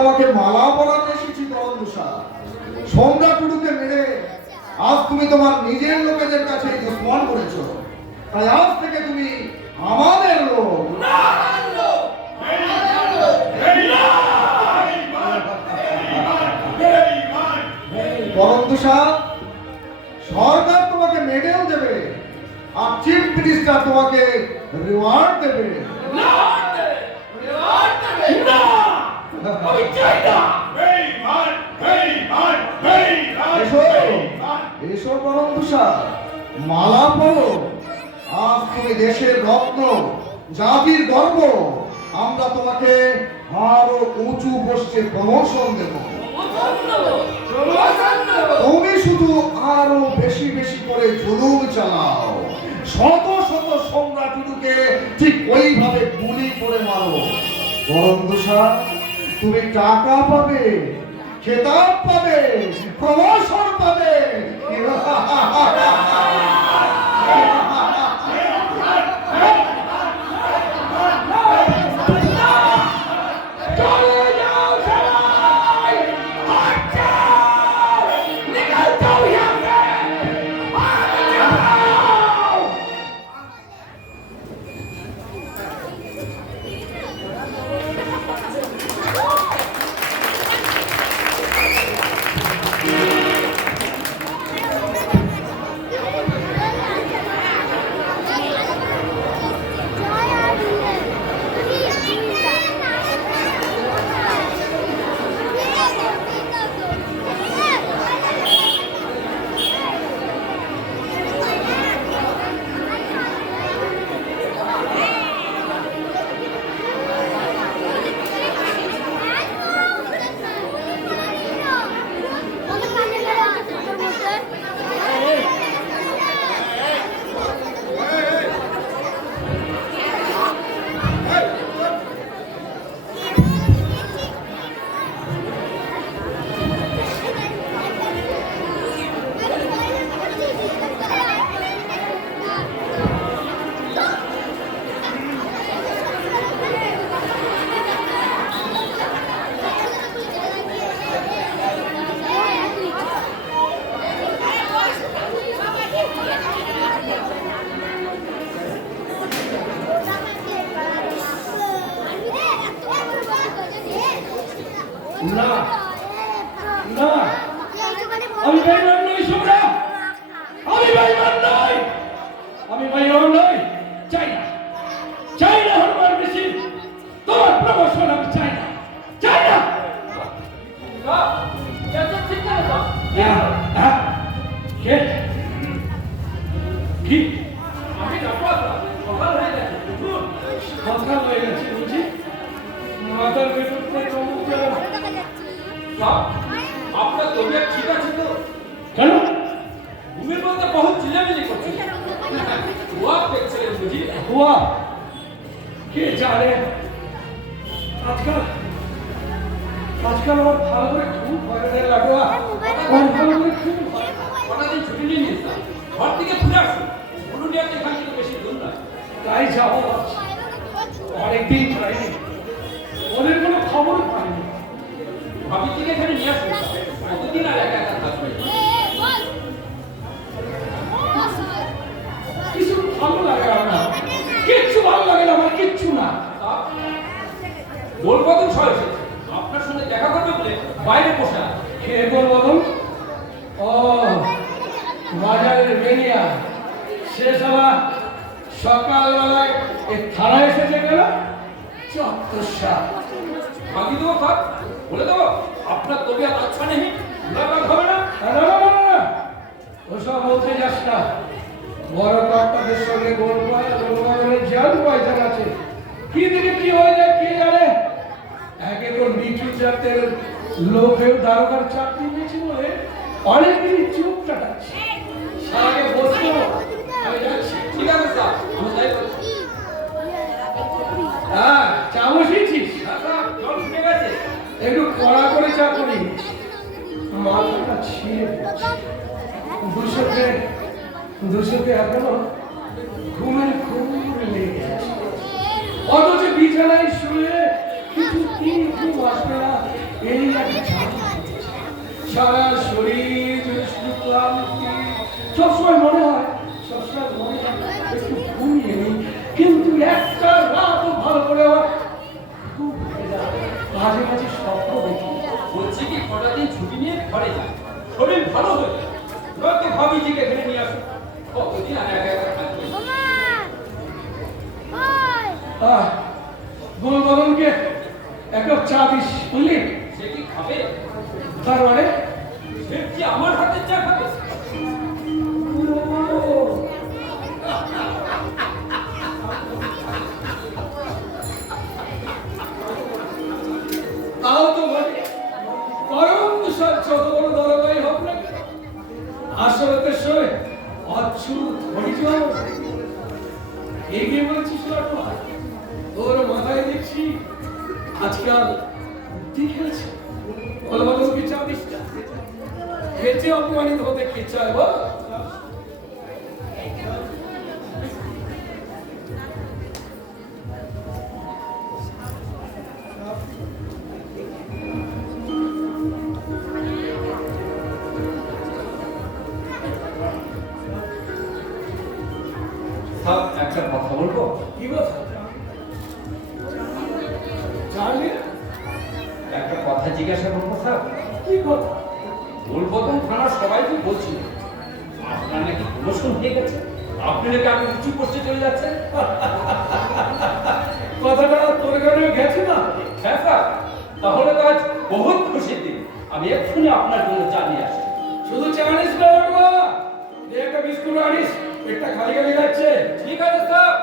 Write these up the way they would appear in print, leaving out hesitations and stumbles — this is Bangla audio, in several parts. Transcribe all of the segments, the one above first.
তোমাকে মালা পরাতে এসেছি তরন্দুষা। সম্রাট টুডুকে মেরে আজ তুমি তোমার নিজের লোকেদের কাছে দুশ্মন করেছো, তাই আজ থেকে তুমি আমাদের লোক। তরন্দুষা, সরকার তোমাকে মেডেল দেবে আর চিফ মিনিস্টার তোমাকে রিওয়ার্ড দেবে। এসো এসো তরন্দুষা, মালা পরো। আজ তুমি দেশের রত্ন, জাতির গর্ব। আমরা তোমাকে আরো উঁচু পোস্টে প্রমোশন দেব। তুমি শুধু আরো বেশি বেশি করে জুলুম চালাও, শত শত সম্রাটুকে ঠিক ওইভাবে গুলি করে মারো। তরন্দুষা, তুমি টাকা পাবে, খেতাব পাবে, প্রমোশন পাবে। না না, আমি বেঈমান নই সম্রাট, আমি বেঈমান নই, আমি বেঈমান নই। চাই না, চাই না হনুমান ঋষি তোমার প্রমোশন, আমি চাই না, চাই না। কে কি? আমি সকাল হয়ে গেছে, সকাল হয়ে গেছে বুঝি? মাথার ভেতর আপনার তবিয়ত ঠিক আছে তো? কেন? ঘুমের মধ্যে বহুত চিল্লামিল্লি করছে। হুয়া দেখছিলেন বুঝি? হুয়া কে জানে। আজকাল আমার ভালো করে খুব ভয় লাগে। ভালো করে খুব ভয়। কটা দিন ছুটি নিয়ে নিয়েছিলাম, ঘর থেকে ঘুরে আসুন। পুরুলিয়াতে এখান থেকে বেশি দূর না। তাই যাবো অনেকদিন যাইনি, ওদের কোনো খবর পাইনি। ভাবি থেকে এখানে নিয়ে আসুন, কতদিন আর একা একা থাকবে? কিছু ভালো লাগে না, কিচ্ছু ভালো লাগে না আমার, কিচ্ছু না। গোলবদল সহ এসেছে, আপনার সঙ্গে দেখা করবে বলে বাইরে বসে আছে। কে বলবো? ও বাজারের বেরিয়া, সে সারা সকালবেলায় এই থানায় এসেছে কেন? চত্বর ভাবি দেবো সব বলে দেবো, আপনার তবিয়ত আচ্ছা নেই, ঘোরাঘাট হবে না। ওসব বলতে যাস না। বড় কর্তাদের সঙ্গে গোলমালের জাল পয়সা আছে, কি দিকে কি হয়ে যায় কে জানে। একে তো নিচু জাতের লোকেও দারোগার চাকরি নিয়েছি বলে অনেকদিন চুপ কাটাচ্ছে। সারাকে বসবো, আমি যাচ্ছি। ঠিক আছে স্যার, আমি তাই করছি। হ্যাঁ, চা বসিয়েছিস? স্যার, জল ফুটে গেছে। একটু কড়া করে চা করি, মাথাটা ছিঁড়ে দুশোকে এখনো ঘুমের ঘুম লেগে আছে। অথচ বিছানায় শুয়ে কিছু ঘুম আসবে না। এই একটা চাপ। সারা শরীর জুড়ে শুধু ক্লান্তি। সবসময় মনে হয় একটু ঘুমিয়ে নেই, কিন্তু একটা রাতও ভালো করে আমার খুব মাঝে মাঝে স্বপ্ন দেখি। বলছি কি কটা দিন ছুটি নিয়ে ঘরে যান, শরীর ভালো হয়ে যায়। নয়তো ভাবি যে এখানে নিয়ে আসুন, কতদিন আর একা একা থাকবে। গুরুবরণকে এক কাপ চা দিস, বুঝলি? সে কি খাবে? তার মানে সে কি আমার হাতের চা খাবে? তাও তো বলে পরম তুষার যত বড় দরবাই হোক না কেন, আসলে সে অচ্ছুত হরিজন। এগিয়ে বলেছিস তোর মাথায় দেখছি আজকাল বুদ্ধি খেলেছে। বলবদলকে চা দিস না, খেতে অপমানিত হতে কে চায় বল? স্যার একটা কথা বলবো। কি কথা? জানি না। একটা কথা জিজ্ঞাসা করবো স্যার। কি কথা? গোলবদন থানার সবাই তো বলছিল আপনার নাকি প্রমোশন হয়ে গেছে, আপনি নাকি আমি উঁচু পোস্টে চলে যাচ্ছেন। কথাটা তোর কাছে গেছে না? হ্যাঁ স্যার, তাহলে তো আজ বহুত খুশির দিন। আমি এক্ষুনি আপনার জন্য চা নিয়ে আসি। শুধু চানিস না বাবা, একটা বিস্কুট আনিস, পেটটা খালি খালি যাচ্ছে। ঠিক আছে স্যার।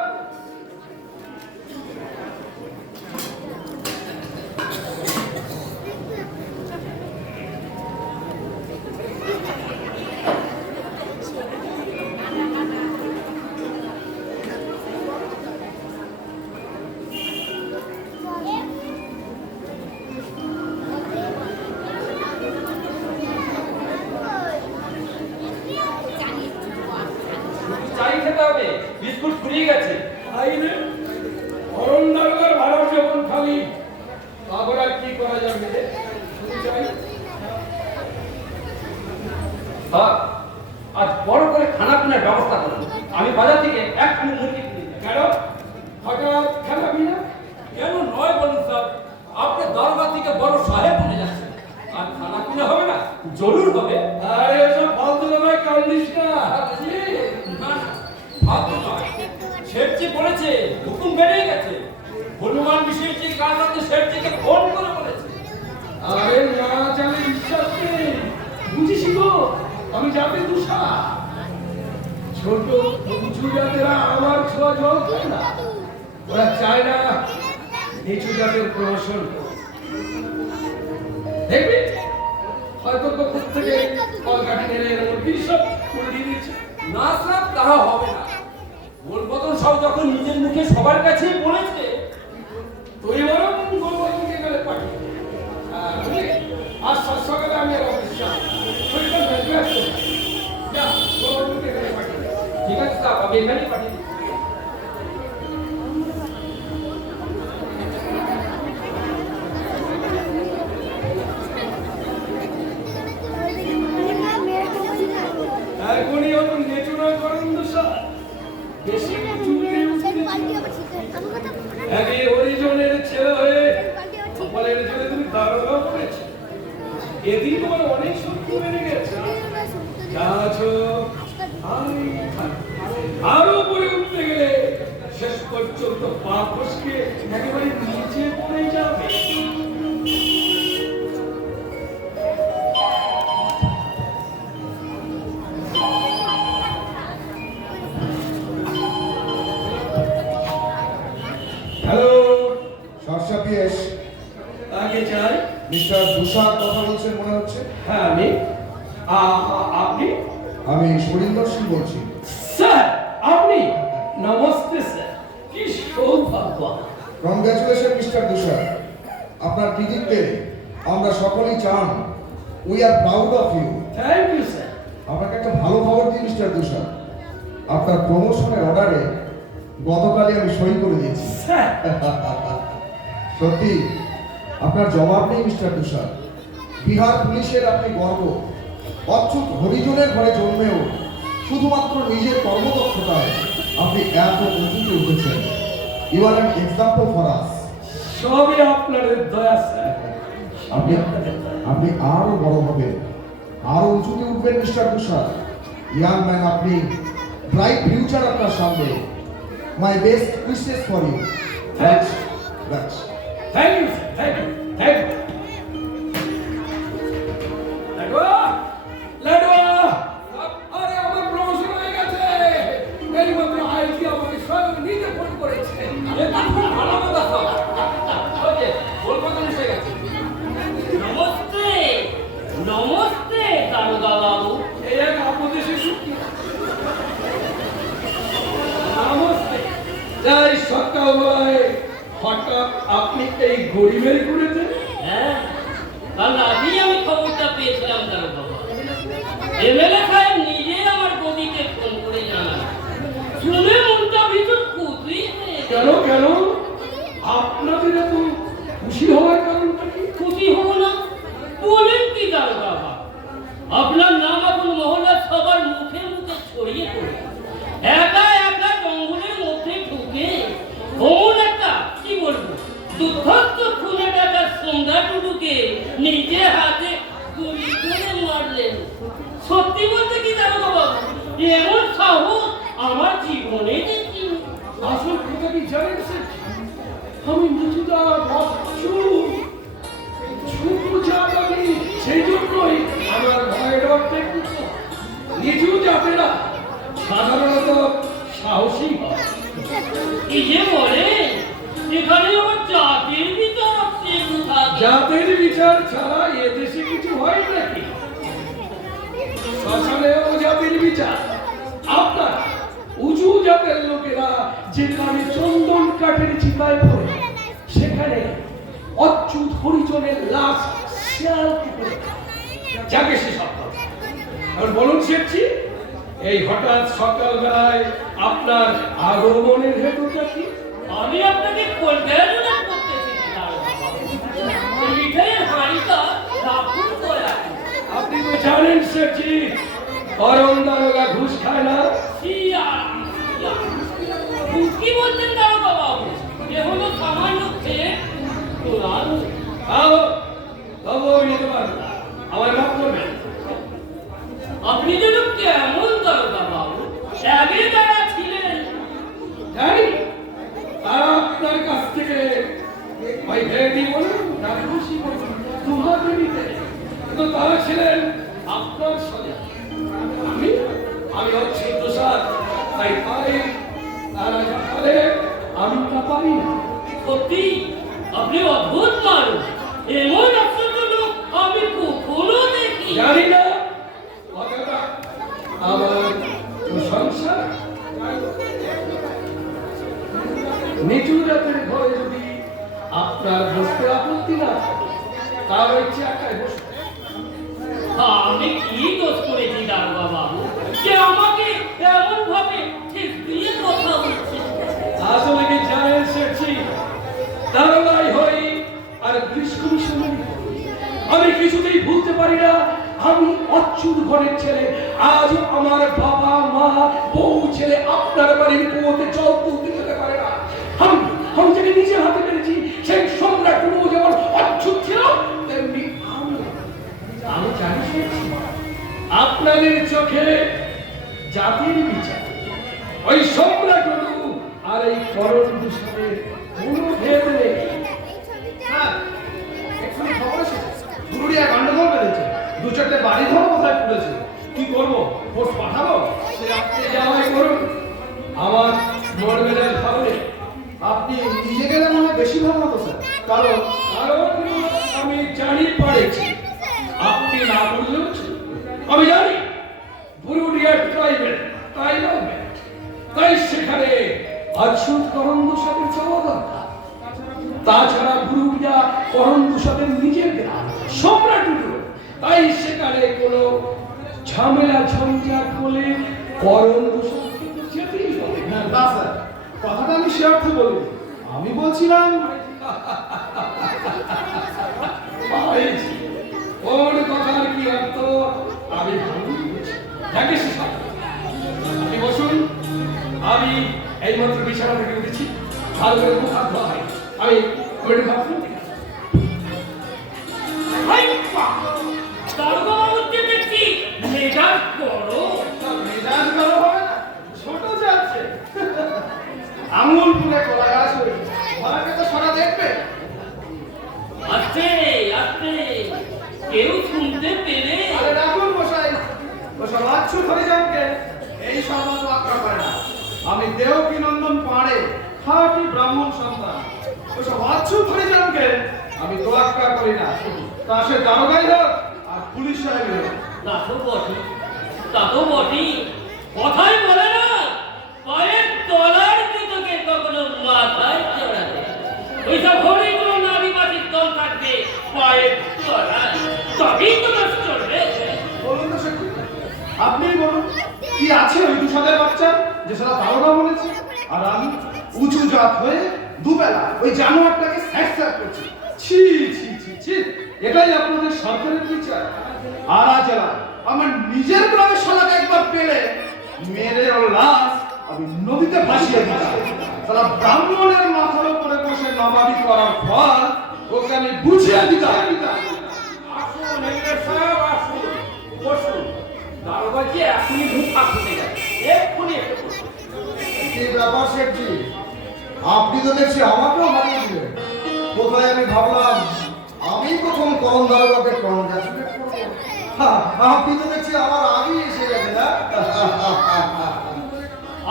চাই খেতে হবে, বিস্কুট ফুরিয়ে গেছে। আইনে অরণ্যাগার ভাড়া যেমন খালি, আবার আর কি করা যাবে রে? শুধু চাই স্যার, আজ বড় করে খানা পিনার ব্যবস্থা করুন। আমি বাজার থেকে এক কিলো মুরগি কিনে নিয়ে কেন হঠাৎ খারাপই না? কেন নয় বলুন স্যার, আপনি দরবার থেকে বড় সাহেব বনে যাচ্ছেন, আর খানা পিনা হবে না? জরুর হবে। আরে ওসব ফালতু দামায় কান্দিস না। না, ফালতু নয়। শেঠজি বলেছে, হুকুম বেড়ে গেছে। হনুমান বিশেষজি কাল রাতে শেঠজিকে ফোন করে বলেছে। আরে না জানে বিশ্বাস নেই, বুঝিস গো, আমি যাতে তুষা ছোট উঁচু জাতেরা আমার ছোঁয়া জল খায় না। ওরা চায় না নিচু জাতের প্রমোশন দেখবি, হয়তো পুকুর থেকে কলকাঠি নেড়ে মুরগি সব উল্টিয়ে দিচ্ছে। না স্যার, তাহা হবে না। গোলবদন সব যখন নিজের মুখে সবার কাছেই বলেছে, তুই বরং গোলবদনকে গেলে পাঠিয়ে দে। আজ সকালে আমি আর অফিস যাবো, শরীরটা ভেসে আসছে। যা গোলবদনকে গেলে পাঠিয়ে দে। ঠিক আছে স্যার, আমি এখানেই পাঠিয়ে দিচ্ছি। এখনই হলো নেচুরা করেন দোষা, বেশি কিছু আগে হরিজনের ছেলে হয়ে কপালের জন্য তুমি দারোগা করেছো। এদিন তোমার অনেক শক্তি বেড়ে গেছে। যা আছো আরো উপরে উঠতে গেলে শেষ পর্যন্ত পা ফসকে একেবারে নিচে পড়ে যাবে। হ্যালো, সরসা পিএস আগে যাই। মিস্টার তুষার কথা বলছেন মনে হচ্ছে। হ্যাঁ আমি। আপনি? আমি সুরিন্দর সিং বলছি। স্যার আপনি? নমস্তে স্যার, কি সৌভাগ্য। কংগ্রাচুলেশন মিস্টার তুষার, আপনার কৃতিত্বে আমরা সকলেই চান। We are proud of you. Thank you sir. আপনাকে একটা ভালো খবর দিই মিস্টার তুষার, আপনার প্রমোশনের অর্ডারে গতকালই আমি সই করে দিয়েছি। স্যার সত্যি আপনার জবাব নেই মিস্টার তুষার। বিহার পুলিশের আপনি গর্ব। অচ্যুত হরিজনের ঘরে জন্মেও শুধুমাত্র নিজের কর্মদক্ষতায় আপনি এত উঁচুতে উঠেছেন। You are an example for us. সবই আপনাদের দয়া স্যার। আপনি আপনি আরো বড় হবেন, আরো উঁচুতে উঠবেন মিস্টার তুষার। ইয়াং ম্যান, আপনি ব্রাইট ফিউচার আপনার সামনে। My best wishes for you. That's thank you, thank you, thank you. আরে আমার প্রমোশন হয়ে গেছে। এই মাত্র আইজি আমাকে স্বয়ং নিজে ফোন করেছে। এটা খুব ভালো কথা তো। ওই যে বলপতন এসে গেছে। নমস্তে নমস্তে দারোগা বাবু। এই এক আপদেশে সুখী। নমস্তে। যাই সকালবেলায় হঠাৎ আপনি এই গরিবের করেছেন? হ্যাঁ, কাল রাতেই আমি খবরটা পেয়েছিলাম দারোগা বাবু। এমএলএ সাহেব নিজে আমার গদিকে ফোন করে জানান। শুনে মনটা ভীষণ খুশি হয়ে গেল। কেন কেন আপনাদের এত খুশি হওয়ার কারণটা কি? খুশি হব না বলেন কি দারোগা বাবু? আপনার নাম এখন মহল্লার সবার মুখে মুখে ছড়িয়ে পড়ে। একা একা জঙ্গলের মধ্যে ঢুকে কোন একটা কি বলবো দুর্ধর্ষ খুনে টাকা সন্ধ্যা টুটুকে নিজে হাতে গুলি করে মারলেন। সত্যি বলতে কি দারোগা বাবু, এমন সাহস আমার জীবনে দেখি। আসল কথা কি জানেন স্যার? আমি নিজুদা ছোট জানি, সেই জন্যই আমার ভয় ডরতে নিচু জাতেরা সাধারণত সাহসী হয়। কি যে বলে, এখানে আমার জাতির বিচার আছে কোথায়? জাতের বিচার ছাড়া এদেশে কিছু হয় নাকি? শ্মশানেও জাতির বিচার। আপনার উঁচু জাতের লোকেরা যেখানে চন্দন কাঠের চিপায় পড়ে, সেখানে অচ্যুত হরিজনের লাশ শিয়ালকে পড়ে। যাকে সে সব কথা। আর বলুন শেঠজি, এই হঠাৎ সকালবেলায় আপনার আগমনের হেতুটা কি? আমি আপনাকে কনগ্রাচুলেট করতেছি দারোগা বাবু। এই মিঠাইয়ের হাঁড়িটা রাখুন করে রাখুন। আপনি তো জানেন শেঠজি, করম দারোগা ঘুষ খায় না। কি বলছেন দারোগা বাবু? এ হলো সামান্য খেয়ে তোলার। তবু আমি নিতে পারবো না। আমার মাফ করবেন। আপনি যেন কেমন দারোগা বাবু, আগে যারা ছিলেন জানি তারা আপনার কাছ থেকে ওই ভেড়ি বলুন না খুশি বলুন তোমাকে নিতে, কিন্তু তারা ছিলেন আপনার সঙ্গে। আমি হচ্ছে তুষার, তাই পারি তারা যা করে আমি তা পারি না। সত্যি আপনি অদ্ভুত মানুষ। এমন আশ্চর্য লোক আমি কখনো দেখি। জানি না কথাটা আমার প্রশংসা। নিচু জাতের ঘরে যদি আপনার বসতে আপত্তি না থাকে, তাহলে চেয়ারটায় বসুন। আমি কি দোষ করেছি দারোগা বাবু যে আমাকে এমন ভাবে ঠিক দিয়ে কথা বলছে? আসলে কি জানেন শেঠজি, দারোগাই হই আর পুলিশ কমিশনারই হই। আমি কিছুতেই ভুলতে পারি না আমি অচ্যুত ঘরের ছেলে। আজ আমার বাবা মা বউ ছেলে আপনার বাড়ির কুয়োতে জল তুলতে যেতে পারে না। আমি যাকে নিজের হাতে পেরেছি, সেই সম্রাট যেমন অচ্যুত ছিল, তেমনি আমি জানি শেঠজি, আপনাদের চোখে জাতির বিচার ওই সম্রাট আর এই করণ দূষণের কোনো ভেদ নেই। হ্যাঁ, এক্ষুনি খবর এসেছে। পুরুলিয়া গন্ডগোল বেঁধেছে। দু চারটে বাড়ি ঘর কোথায় পড়েছে। কি করবো? ফোর্স পাঠাবো? সে আপনি যাওয়াই করুন, আমার মন মেজাজ ভালো নেই। আপনি নিজে গেলে মনে হয় বেশি ভালো হতো স্যার। কারণ কারণ আমি জানি পারেছি, আপনি না বললেও ছিল। আমি জানি পুরুলিয়া ট্রাইবেল, তাই সেখানে অচ্যুত করণ দূষণের যাওয়া দরকার। তাছাড়া পুরুলিয়া করণ দূষণের নিজের গ্রাম, সম্রাট। তাই সেখানে কোনো ঝামেলা ঝঞ্ঝাট বলে করণ দূষণ যেতেই হবে। না স্যার, কথাটা আমি সে অর্থে বলিনি। আমি বলছিলাম পাইছি। ওর কথার কি অর্থ আমি ভালোই বুঝি। যাকে সে সব। আপনি বসুন, আমি এইমাত্র বিছানা থেকে উঠেছি, ভালো করে মুখ হাত ধোয়া হয়। আমি একটু বাথরুম থেকে আসছি। হাই বাবা! দারোগা বাবুকে দেখছি মেজাজ করো। মেজাজ গরম হবে না, ছোট যাচ্ছে। আঙুল ফুলে কলা গাছ হয়েছে, ঘোড়াকে তো সারা দেখবে। আস্তে আস্তে, কেউ শুনতে পেলে আরে রাখুন মশাই, ওসব আচ্ছু হরিজনকে এই সম্মান আক্রা করে না। আমি দেবকী নন্দন পাড়ে খাঁটি ব্রাহ্মণ সন্তান। ওসব আচ্ছু হরিজনকে আমি তোয়াক্কা করি না। তা সে দারোগাই হোক আর পুলিশ সাহেব হোক। তা তো বটে, তা তো বটে। কথাই বলে না, পায়ের তলার জুতোকে কখনো মাথায় চড়াবে। ওইসব হরিগুলো নারীবাদীর দল থাকবে পায়ের তলায়, তবেই তো মাছ চড়বে। বলুন তো সে কি? আপনিই বলুন, কি আছে ওই দুসাদের বাচ্চা যে সারা দারোগা বলেছে, আর আমি উঁচু জাত হয়ে দুবেলা ওই জানোয়ারটাকে স্যাক করছি। ছি ছি ছি ছি, এটাই আপনাদের সরকারের বিচার? আরা জেলা আমার নিজের গ্রামের শালাকে একবার পেলে মেরে ওর লাশ আমি নদীতে ভাসিয়ে দিতাম। সারা ব্রাহ্মণের মাথার উপরে বসে নবাবি করার ফল ওকে আমি বুঝিয়ে দিতাম। আসুন এমএলএ সাহেব, আসুন, বসুন। দারোগা যে এখনই মুখ হাত ধুতে গেছে, এক্ষুনি এসে বসুন। কি ব্যাপার শেঠজি? আপনি তো দেখছি আমাকেও হারিয়ে দিলেন। কোথায় আমি ভাবলাম আমি প্রথম করণ দারোগাকে কংগ্রাচুলেট করবো। আপনি তো দেখছি আমার আগেই এসে গেছে না?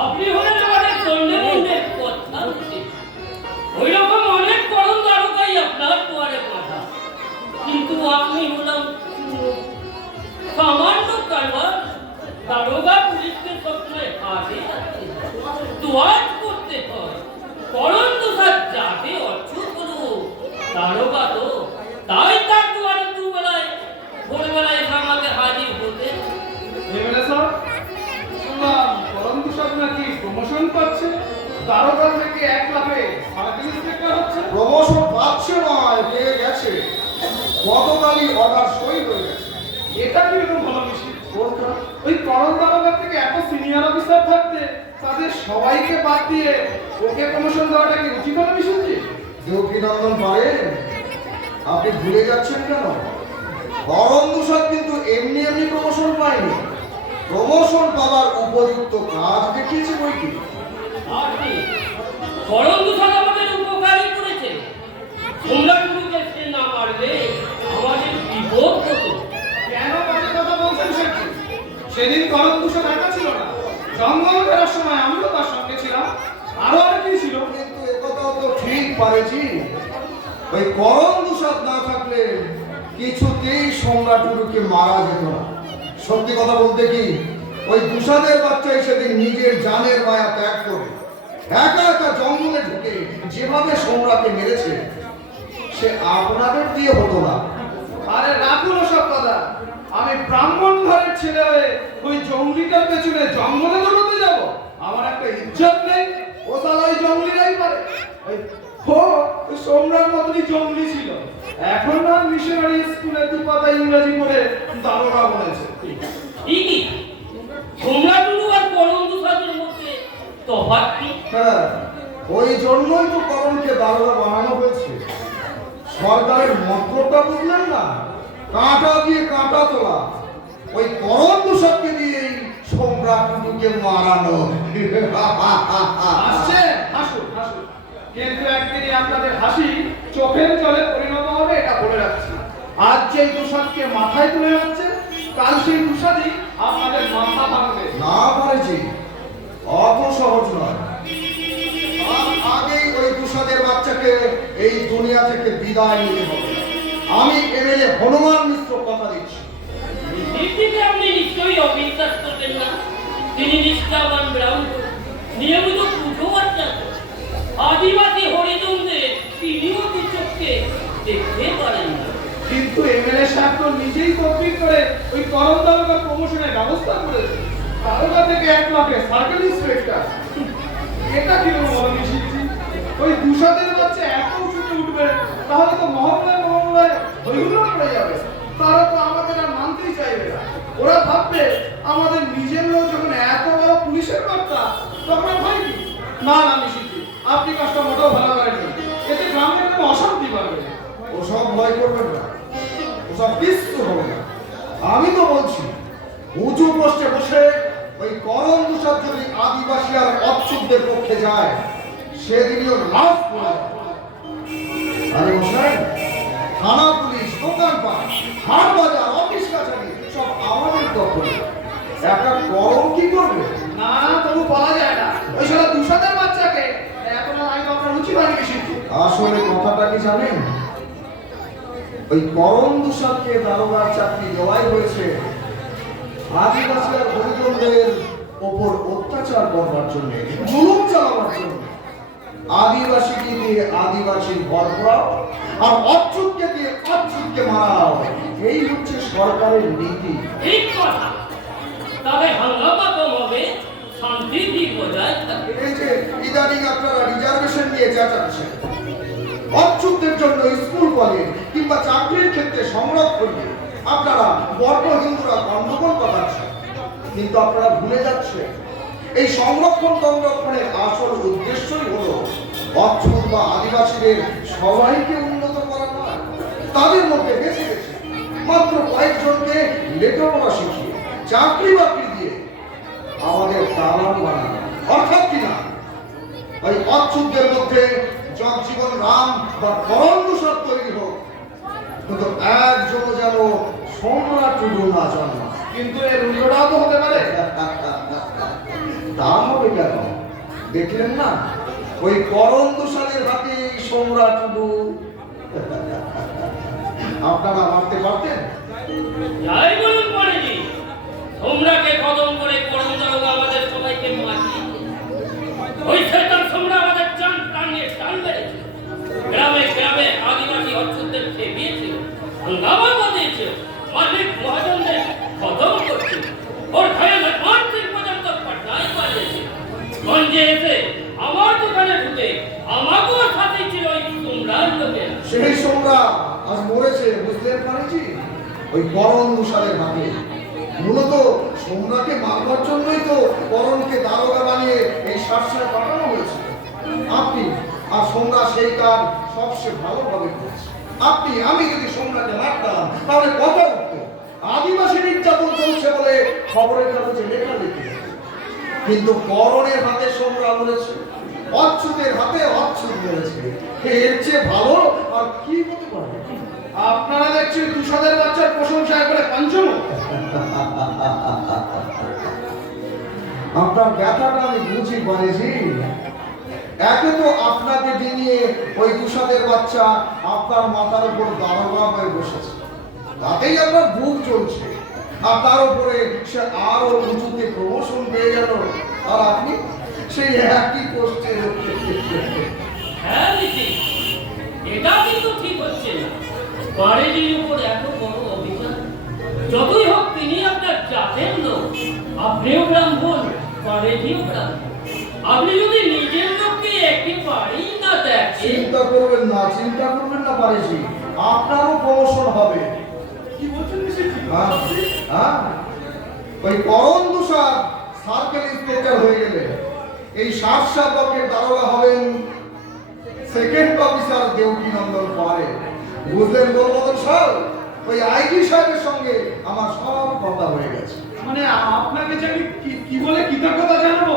আপনি হলেন আমাদের সন্ধ্যে মন্ডের কথা হচ্ছে। ওই রকম অনেক করণ দারোগাই আপনার পরে কথা, কিন্তু আমি হলাম সামান্য কারবার। দারোগা পুলিশকে সবসময় হাতে রাখতে হয়, তোয়াজ করতে হয়। করণ দোষার যাতে অচ্ছুত হলো, দারোগা তো তাই তার দুয়ারে দুবেলায় ভোরবেলায় এসে আমাকে হাজির হতে। এমএলএ স্যার, শুনলাম করণ দুসাদ নাকি প্রমোশন পাচ্ছে, দারোগা থেকে 1 লাখে সার্কেল ইন্সপেক্টর হচ্ছে। প্রমোশন পাচ্ছে নয়, পেয়ে গেছে। গতকালই অর্ডার সই হয়ে গেছে। এটা কি এরকম ভালো মিষ্টি? ওই করণ দারোগার থেকে এত সিনিয়র অফিসার থাকতে তাদের সবাইকে বাদ দিয়ে ওকে প্রমোশন দেওয়াটা কি উচিত হবে মিশুজি? দেবকীনন্দন পারেন, আপনি ভুলে যাচ্ছেন কেন? করণ দুসাদ কিন্তু এমনি এমনি প্রমোশন পায়নি। প্রমোশন পাওয়ার উপযুক্ত কাজ দেখিয়েছে বই কি। আপনি করণ দূষণ আমাদের উপকারই করেছে। তোমরা গুরুকে সে না মারলে আমাদের বিপদ হতো। কেন বাজে কথা বলছেন সেটি? সেদিন করণ দুসাদ একা ছিল না, জঙ্গল ফেরার সময় আমিও তার সঙ্গে ছিলাম, আরো অনেকেই ছিল। কিন্তু একথাও তো ঠিক পারেছি, ওই করণ দুসাদ না থাকলে কিছুতেই সম্রাটুরুকে মারা যেত না। সত্যি কথা বলতে কি, ওই দুসাদের বাচ্চাই সেদিন নিজের জানের মায়া ত্যাগ করে একা একা জঙ্গলে ঢুকে যেভাবে সম্রাটকে মেরেছে, সে আপনাদের দিয়ে হতো না। আরে রাখুন সব কথা। আমি ব্রাহ্মণ ঘরের ছেলে হয়ে ওই জঙ্গলিটার পেছনে জঙ্গলে দৌড়তে যাব? আমার একটা ইজ্জত নেই? ও তাহলে ওই জঙ্গলিরাই পারে। ওই সম্রাট মতনই জঙ্গলি ছিল, এখন না মিশনারি স্কুলে 2 পাতা ইংরেজি পড়ে দারোগা বলেছে। ঠিকই, তোমরা গুরু আর করণ দূষণের মধ্যে তফাৎ কি? হ্যাঁ, ওই জন্যই তো করণকে দারোগা বানানো হয়েছে। সরকারের মন্ত্রটা বুঝলেন না? কাঁটা দিয়ে কাঁটা তোলা। ওই করণ দুসাদকে দিয়েই সম্রাটুরুকে মারানো। আসছে, হাসুন হাসুন, কিন্তু একদিনই আপনাদের হাসি চোখের জলে পরিণত হবে, এটা বলে রাখছি। আজ যেই দুসাদকে মাথায় তুলে যাচ্ছে, কাল সেই দুসাদই আপনাদের মাথা ভাঙবে। না পারেছি, অত সহজ নয়। আগেই ওই দুসাদের বাচ্চাকে এই দুনিয়া থেকে বিদায় নিতে হবে। আমি এমএলএ হনুমান মিশ্র কথা দিচ্ছি। নিশ্চিতে আপনি নিশ্চয়ই অবিশ্বাস করবেন না। তিনি নিষ্ঠাবান ব্রাহ্মণ, নিয়মিত পুজো আচার। আদিবাসী হরিজনদের তিনিও দু চোখকে দেখতে পারেন না। কিন্তু এমএলএ সাহেব তো নিজেই তদবির করে ওই করণ দারোগা প্রমোশনের ব্যবস্থা করেছে। দারোগা থেকে 1 লাখে সার্কেল ইন্সপেক্টর। এটা কিরকম হবে মিশিয়েছি? ওই দুসাদের বাচ্চা এত উঁচু অচ্ছুতে উঠবে, তাহলে তো মহল্লায় মহল্লায় ওইগুলো পড়ে যাবে। তারা তো আমাদের আর মানতেই চাইবে না। ওরা ভাববে আমাদের নিজের লোক যখন এত বড় পুলিশের বার্তা, তখন আর ভয় কি? না না নিশিতি, আপনি কাজটা মোটেও ভালো করেননি। এতে গ্রামে একটা অশান্তি বাড়বে। ওসব ভয় করবেন না, ওসব কিছু হবে না। আমি তো বলছি উঁচু পোস্টে বসে ওই করণ তুষার যদি আদিবাসী আর অচ্ছুতদের পক্ষে যায়, সেদিনই ওর লাভ পড়ে যাবে। আরে মশাই, থানা পুলিশ, দোকানপাট, হাট বাজার, অফিস কাছারি সব আমাদের দখলে। একটা করণ কি করবে? না না, তবু বলা যায় না। ওই শালা দুসাদের বাচ্চাকে এত না আইন আপনার উচিত হয়নি নিশিতি। আসলে কথাটা কি জানেন, ওই করণ তুষারকে দারোগার চাকরি দেওয়াই হয়েছে আদিবাসী আর হরিজনদের ওপর অত্যাচার করবার জন্য, জুলুম চালাবার জন্য। আদিবাসীকে দিয়ে আদিবাসীর ভর করাও আর অচ্ছুতকে দিয়ে অচ্ছুতকে মারাও, এই হচ্ছে সরকারের নীতি। ঠিক কথা। তবে হাঙ্গামা কম হবে, শান্তি ঠিক বজায় থাকবে। এই যে ইদানিং আপনারা রিজার্ভেশন নিয়ে চেঁচাচ্ছেন, অচ্ছুতদের জন্য স্কুল কলেজ কিংবা চাকরির ক্ষেত্রে সংরক্ষণ নিয়ে আপনারা বর্ণ হিন্দুরা গন্ডগোল পাকাচ্ছেন, কিন্তু আপনারা ভুলে যাচ্ছেন এই সংরক্ষণের আসল উদ্দেশ্যই হলো অচ্ছুত বা আদিবাসীদের সবাইকে উন্নত করা নয়, তাদের মধ্যে বেছে বেছে মাত্র কয়েকজনকে লেখাপড়া শিখিয়ে চাকরি বাকরি দিয়ে আমাদের দালাল বানানো। অর্থাৎ কিনা ওই অচ্ছুতদের মধ্যে জগজীবন রাম বা করণ তুষার তৈরি হোক, কিন্তু একজন যেন সম্রাট টুডু না জন্মায়। কিন্তু এর উল্টোটাও তো হতে পারে। তা হবে কেন? দেখলেন না ওই করণ তুষারের হাতে সম্রাট টুডু। আপনারা মারতে পারতেন? যাই বলুন পড়েনি, তোমরাকে কদম করে করণ দারোগা আমাদের সবাইকে মারিয়ে ওই শয়তান তোমরা আমাদের চান প্রাণ নিয়ে টান বেড়েছে, গ্রামে গ্রামে আদিবাসী অচ্ছুতদের খেপিয়েছিল, হাঙ্গামা বাঁধিয়েছিল, মালিক মহাজনদের খতম করছিল, ওর ভয়ে মানসিক পর্যন্ত পাটনায় পালিয়েছিল। গঞ্জে এসে আমার দোকানে ঢুকে আমাকেও সাথে ছিল ওই তোমরার লোকের। সেই সম্রাট আজ মরেছে, বুঝলেন পারেছি ওই করণ তুষারের হাতে। মূলত সম্রাটকে মারবার জন্যই তো করণকে দারোগা বানিয়ে এই শাসায় পাঠানো হয়েছে। আপনি আর সম্রাট সেই কাজ সবচেয়ে ভালোভাবে করেছে। আপনি আমি যদি সম্রাটকে মারতাম তাহলে কথা উঠতো, আদিবাসী নির্যাতন চলছে বলে খবরের কাগজে লেখা লিখে। কিন্তু করণের হাতে সম্রাট মরেছে, অচ্ছুতের হাতে অচ্ছুত মরেছে। এর চেয়ে ভালো আর কি হতে পারে? আপনারা দেখছি দুসাদের বাচ্চার প্রশংসা করে পঞ্চম। আপনার ব্যথাটা আমি বুঝি পারেছি। একে তো আপনাকে ডিঙিয়ে ওই দুসাদের বাচ্চা আপনার মাথার উপর দারোগা হয়ে বসেছে, তাতেই আপনার বুক চলছে। আর তার উপরে সে আরো উঁচুতে প্রমোশন পেয়ে গেল, আর আপনি সেই একই পোস্টে। হ্যাঁ দিদি, এটা কিন্তু ঠিক হচ্ছে না। বাড়ির উপর এত বড় অভিযান, যতই হোক তিনি আপনার জাতের লোক, আপনিও ব্রাহ্মণ, বাড়িও ব্রাহ্মণ। আপনি যদি নিজের লোককে একেবারেই না দেখেন, চিন্তা করবেন না পারেছি, আপনারও প্রমোশন হবে। কি বলছেন নিশিতি? হ্যাঁ, ওই করণ তুষার সার্কেল ইন্সপেক্টর হয়ে গেলে এই শাসকের দারোগা হবেন সেকেন্ড অফিসার দেউকি নন্দন পারে। বুঝলেন গোলবদল সাহেব? ওই আইডি সাহেবের সঙ্গে আমার সব কথা হয়ে গেছে। মানে আপনাকে যে আমি কি বলে কৃতজ্ঞতা জানাবো,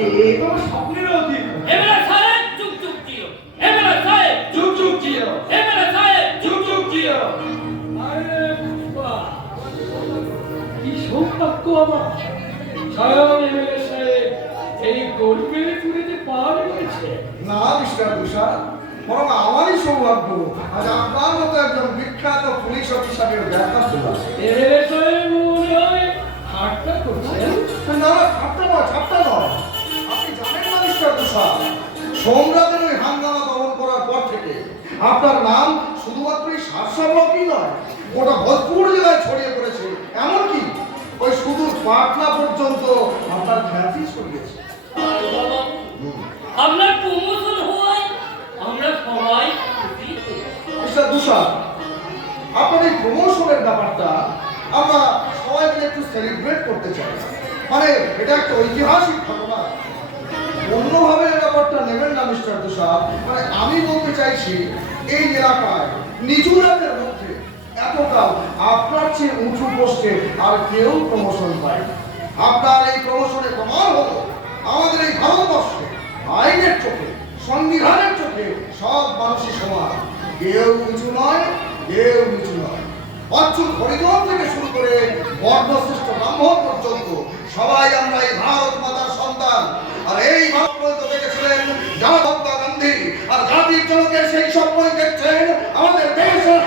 এই তো আমার স্বপ্নের অতীত। এমএলএ সাহেব চুপ চুপ জিও, এমএলএ সাহেব চুপ চুপ জিও, এমএলএ সাহেব চুপ চুপ জিও। আরে বাহ, কি সৌভাগ্য আমার! স্বয়ং এমএলএ সাহেব এই গরিবের পুরীতে পা রেখেছে। না মিস্টার তুষার, বরং আমারই সৌভাগ্য আজ আপনার মতো একজন বিখ্যাত পুলিশ অফিসারের দেখা পেলাম। এমএলএ সাহেব মনে হয় ঠাট্টা করছেন। না ছাপটা নয়। আপনি জানেন না মিস্টার তুষার, সম্রাটের ওই হাঙ্গামা দমন করার পর থেকে আপনার নাম শুধুমাত্র এই শার্শা ব্লকই নয়, গোটা ভোজপুর জেলায় ছড়িয়ে পড়েছে। এমনকি ওই সুদূর পাটনা পর্যন্ত আপনার খ্যাতি ছড়িয়েছে। আর বাবা, আপনার প্রমোশন হওয়ায় আমরা সবাই তুষার, আপনার এই প্রমোশনের ব্যাপারটা আমরা সবাই মিলে একটু সেলিব্রেট করতে চাই। মানে এটা একটা ঐতিহাসিক ঘটনা, অন্যভাবে এই ব্যাপারটা নেবেন না মিস্টার তুষার। মানে আমি বলতে চাইছি এই এলাকায় নিচু জাতের মধ্যে এতকাল আপনার চেয়ে উঁচু পোস্টে আর কেউ প্রমোশন পায়। আপনার এই প্রমোশনে প্রমাণ হলো আমাদের এই ভারতবর্ষে আইনের চোখে, সংবিধানের চোখে সব মানুষই সমান, কেউ উঁচু নয়, কেউ নিচু নয়। অচ্যুত হরিজন থেকে শুরু করে বর্ণশ্রেষ্ঠ ব্রাহ্মণ পর্যন্ত সবাই আমরা এই ভারত মাতার সন্তান। আর এই ভারত বলতে দেখেছিলেন মহাত্মা গান্ধী, আর জাতির জনকের সেই স্বপ্নই দেখছেন আমাদের দেশের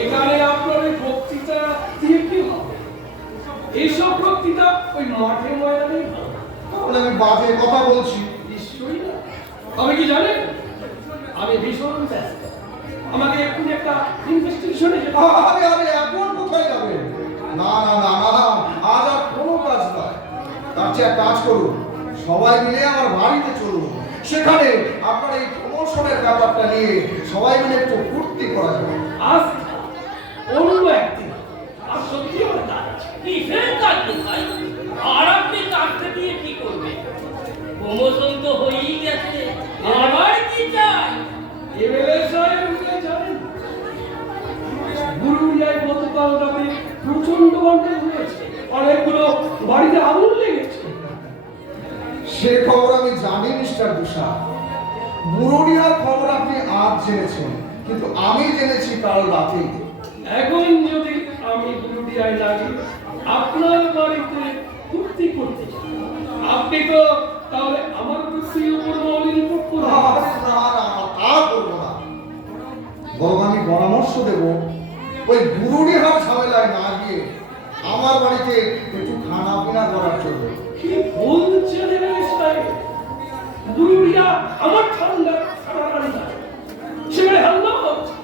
এখানে আপনার ওই বক্তৃতা দিয়ে কি হবে? এইসব বক্তৃতা ওই মাঠে ময়দানে তাহলে আমি বাজে কথা বলছি? নিশ্চয়ই না। তবে কি জানেন, আমি ভীষণ ব্যস্ত, আমাকে এক্ষুনি একটা ইনভেস্টিগেশনে যেতে হবে। আরে আরে এখন কোথায় যাবেন? না না না না, আজ আর কোনো কাজ নয়। তার চেয়ে এক কাজ করুন, সবাই মিলে আমার বাড়িতে চলুন। সেখানে আপনার এই প্রমোশনের ব্যাপারটা নিয়ে সবাই মিলে একটু ফুর্তি করা যাবে। আজ অন্য একদিন আর সত্যি আমার কাজ আছে। কিসের কাজ ভাই? আর আপনি কাজটা দিয়ে কি করবেন? প্রমোশন তো হয়েই গেছে, আবার কি চাই? এমএলএ সাহেব উঠে জানেন, গুরুলিয়ায় গতকাল রাতে প্রচন্ড গন্ডগোল হয়েছে, অনেকগুলো বাড়িতে আগুন লেগেছে। সে খবর আমি জানি মিস্টার তুষার। মুরুলিয়ার খবর আপনি আজ জেনেছেন, কিন্তু আমি জেনেছি কাল রাতে। এখন যদি আমি গুরুলিয়ায় লাগি আপনার বাড়িতে ফুর্তি করতে চাই, আপনি তো তাহলে আমার প্রতি উপর রিপোর্ট করুন। আরে না না, তা করবো না। বরং আমি পরামর্শ দেব, ওই গুরুডিহার ঝামেলায় না গিয়ে আমার বাড়িতে একটু খানা পিনা করার জন্য। কি বলছেন এমএলএ সাহেব? গুরুলিয়া আমার ঠান্ডা সারা বাড়ি যায়, সেখানে হাল্লা হচ্ছে,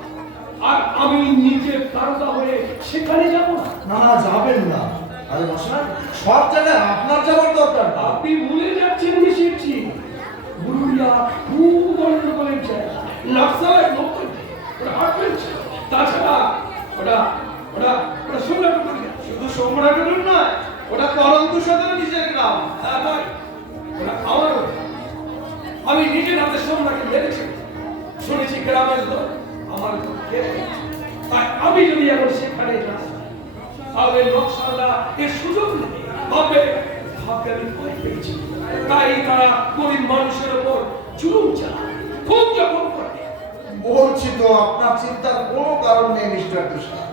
আর আমি নিজে তারকা হয়ে সেখানে যাব না? না না, যাবেন না। আরে মশাই, সব জায়গায় আপনার যাওয়ার দরকার না। আপনি ভুলে যাচ্ছেন মিশিয়েছি, গুরুলিয়া খুব গন্ডগোলের জায়গা, নকশালের মতো ওরা হাট ফেলছে। তাছাড়া ওটা ওটা ওটা সম্রাট গুরুলিয়া, শুধু সম্রাট নয়, ওটা করন্ত সদর নিজের গ্রাম। হ্যাঁ ভাই, ওটা আমার। আমি নিজের হাতে সম্রাটকে মেরেছি, শুনেছি গ্রামের লোক আমার লোককে। তাই আমি যদি এখন সেখানে যাই, তাহলে নকশালরা এর সুযোগ নেবে, ভাবে ভাবে আমি ভয় পেয়েছি। তাই তারা গরিব মানুষের উপর জুলুম চালায়, খুব জখম করে। বলছি তো, আপনার চিন্তার কোনো কারণ নেই মিস্টার তুষার।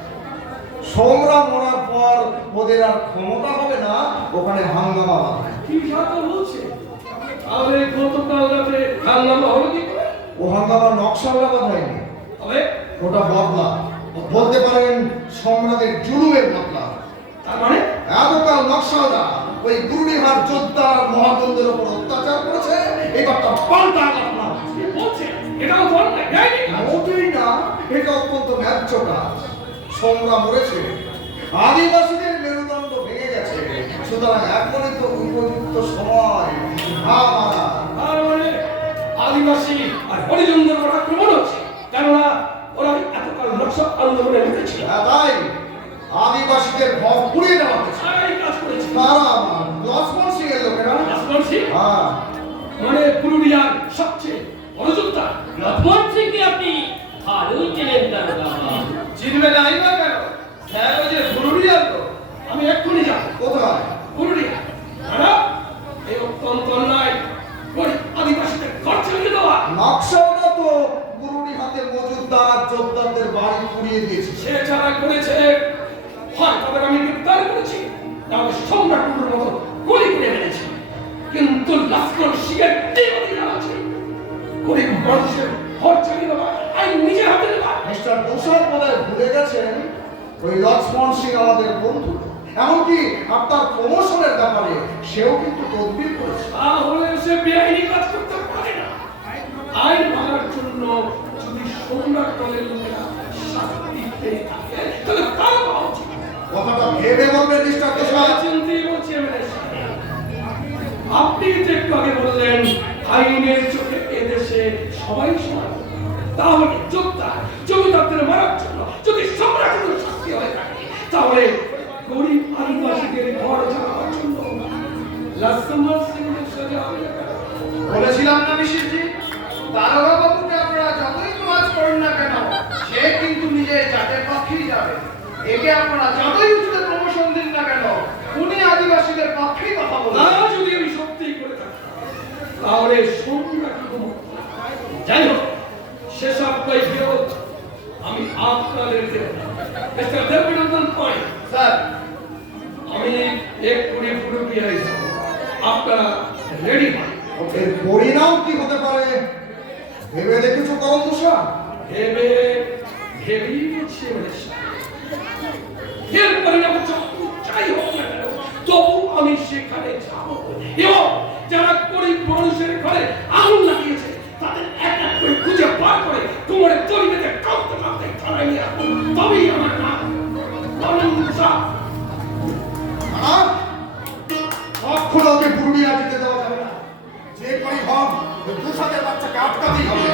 সংগ্রাম মরার পর ওদের আর ক্ষমতা হবে না ওখানে হাঙ্গামা বাঁধায়। কি কথা বলছে? তাহলে গতকাল রাতে হাঙ্গামা হলো কি করে? ও হাঙ্গামা নকশালরা বাঁধায়নি, তবে ওটা বদলা, বলতে পারেন সম্রাটের জুলুমের বদলা। তার মানে এতকাল নকশালরা ওই গুরুডিহার যোদ্ধা মহাজনদের উপর অত্যাচার করেছে, এবারটা পাল্টা ঘটনা। কি বলছে? এটাও ধর না, যায়নি। মোটেই না, এটা অত্যন্ত ন্যায্য কাজ। সংগ্রাম মরেছে, আদিবাসীদের মেরুদণ্ড ভেঙে গেছে, সুতরাং এখনই তো উপযুক্ত সময় ঘা মারা। আর মানে আদিবাসী আর হরিজনদের উপর আক্রমণ হচ্ছে, কেননা ওরা এতকাল নকশা আন্দোলনে নেমেছিল। তাই আদিবাসীদের ঘর পুড়িয়ে দেওয়া হয়েছে। আর এই কাজ করেছে তারা আমার লক্ষ্মণ সিং এর লোকেরা। লক্ষ্মণ সিং হ্যাঁ, মানে পুরুলিয়ার সবচেয়ে বড় যোদ্ধা। লক্ষ্মণ সিংকে আপনি ভালোই চেনেন দারোগা বাবা। চিনবে নাই না কেন? স্যার ওই যে পুরুলিয়ার লোক। আমি এক্ষুনি যাবো কোথায়? পুরুলিয়া। দাদা, এই অত্যন্ত অন্যায় গরিব আদিবাসীদের ঘর ছেড়ে দেওয়া। নকশালরা তো গুরুডিহাতে মজুদদার আর যোদ্ধাদের বাড়ি পুড়িয়ে দিয়েছে। সে ছাড়া করেছে হয় তাদের আমি গ্রেপ্তার করেছি, তাহলে সম্রাটপুরের মতো গুলি করে মেরেছি, কিন্তু লক্ষ্মণ সিংয়ের কি অধিকার আছে গরিব মানুষের ঘর ছেড়ে দেওয়া, আইন নিজের হাতে দেওয়া? মিস্টার তুষার বোধহয় ভুলে গেছেন, ওই লক্ষ্মণ সিং আমাদের বন্ধু। এমনকি আপনার প্রমোশনের ব্যাপারে সেও কিন্তু তদবির করেছে। তাহলে সে বেআইনি কাজ করতে পারে না। আইন ভাঙার জন্য যদি সম্রাট দলের লোকেরা শাস্তি পেয়ে থাকে, তাহলে তার পাওয়া উচিত। কথাটা ভেবে বলবেন মিস্টার তুষার। চিন্তাই বলছি এমএলএ সাহেব। আপনি তো একটু আগে বললেন আইনের চোখে এদেশে সবাই সমান। তাহলে যোদ্ধা জমিদারদের মারার জন্য যদি সম্রাটের শাস্তি হয়ে থাকে, তাহলে গরিব আদিবাসীদের ঘর জ্বালাবার জন্য লাসমার সিংহের সাজা হবে না কেন? বলেছিলাম না মিশিরজি, দারোগা বাবুকে আপনারা যতই তোয়াজ করেন না কেন, সে কিন্তু নিজের জাতের পক্ষেই যাবে। একে আপনারা যতই উচ্চ প্রমোশন দিন না কেন, উনি আদিবাসীদের পক্ষেই কথা না, বলেন। যদি আমি সত্যিই করে থাকতাম, তাহলে সম্রাট যাই হোক, সেসব কই ফেরত আমি আপনাদের দেব। মিস্টার দেবনন্দন পয়েন্ট, স্যার, আমি এক্ষুনি পুরুলিয়ায় যাব। আপনারা রেডি হন। এর পরিণাম কি হতে পারে ভেবে দেখেছো করণ তুষার? ভেবেই বলছি এমএলএ সাহেব। এর পরিণাম যত যাই হোক না কেন, তবু আমি সেখানে যাব এবং যারা গরিব মানুষের ঘরে আগুন লাগিয়েছে তাদের এক এক করে খুঁজে বার করে তোমার তৈরিতে কাঁপতে কাঁপতে থানায় নিয়ে আসবো। তবেই আমার নাম অনন্তা। আর কখনো ওকে পুরুলিয়া যেতে দেওয়া যাবে না। যে করি হোক ওই তুষারের বাচ্চাকে আটকাতেই হবে।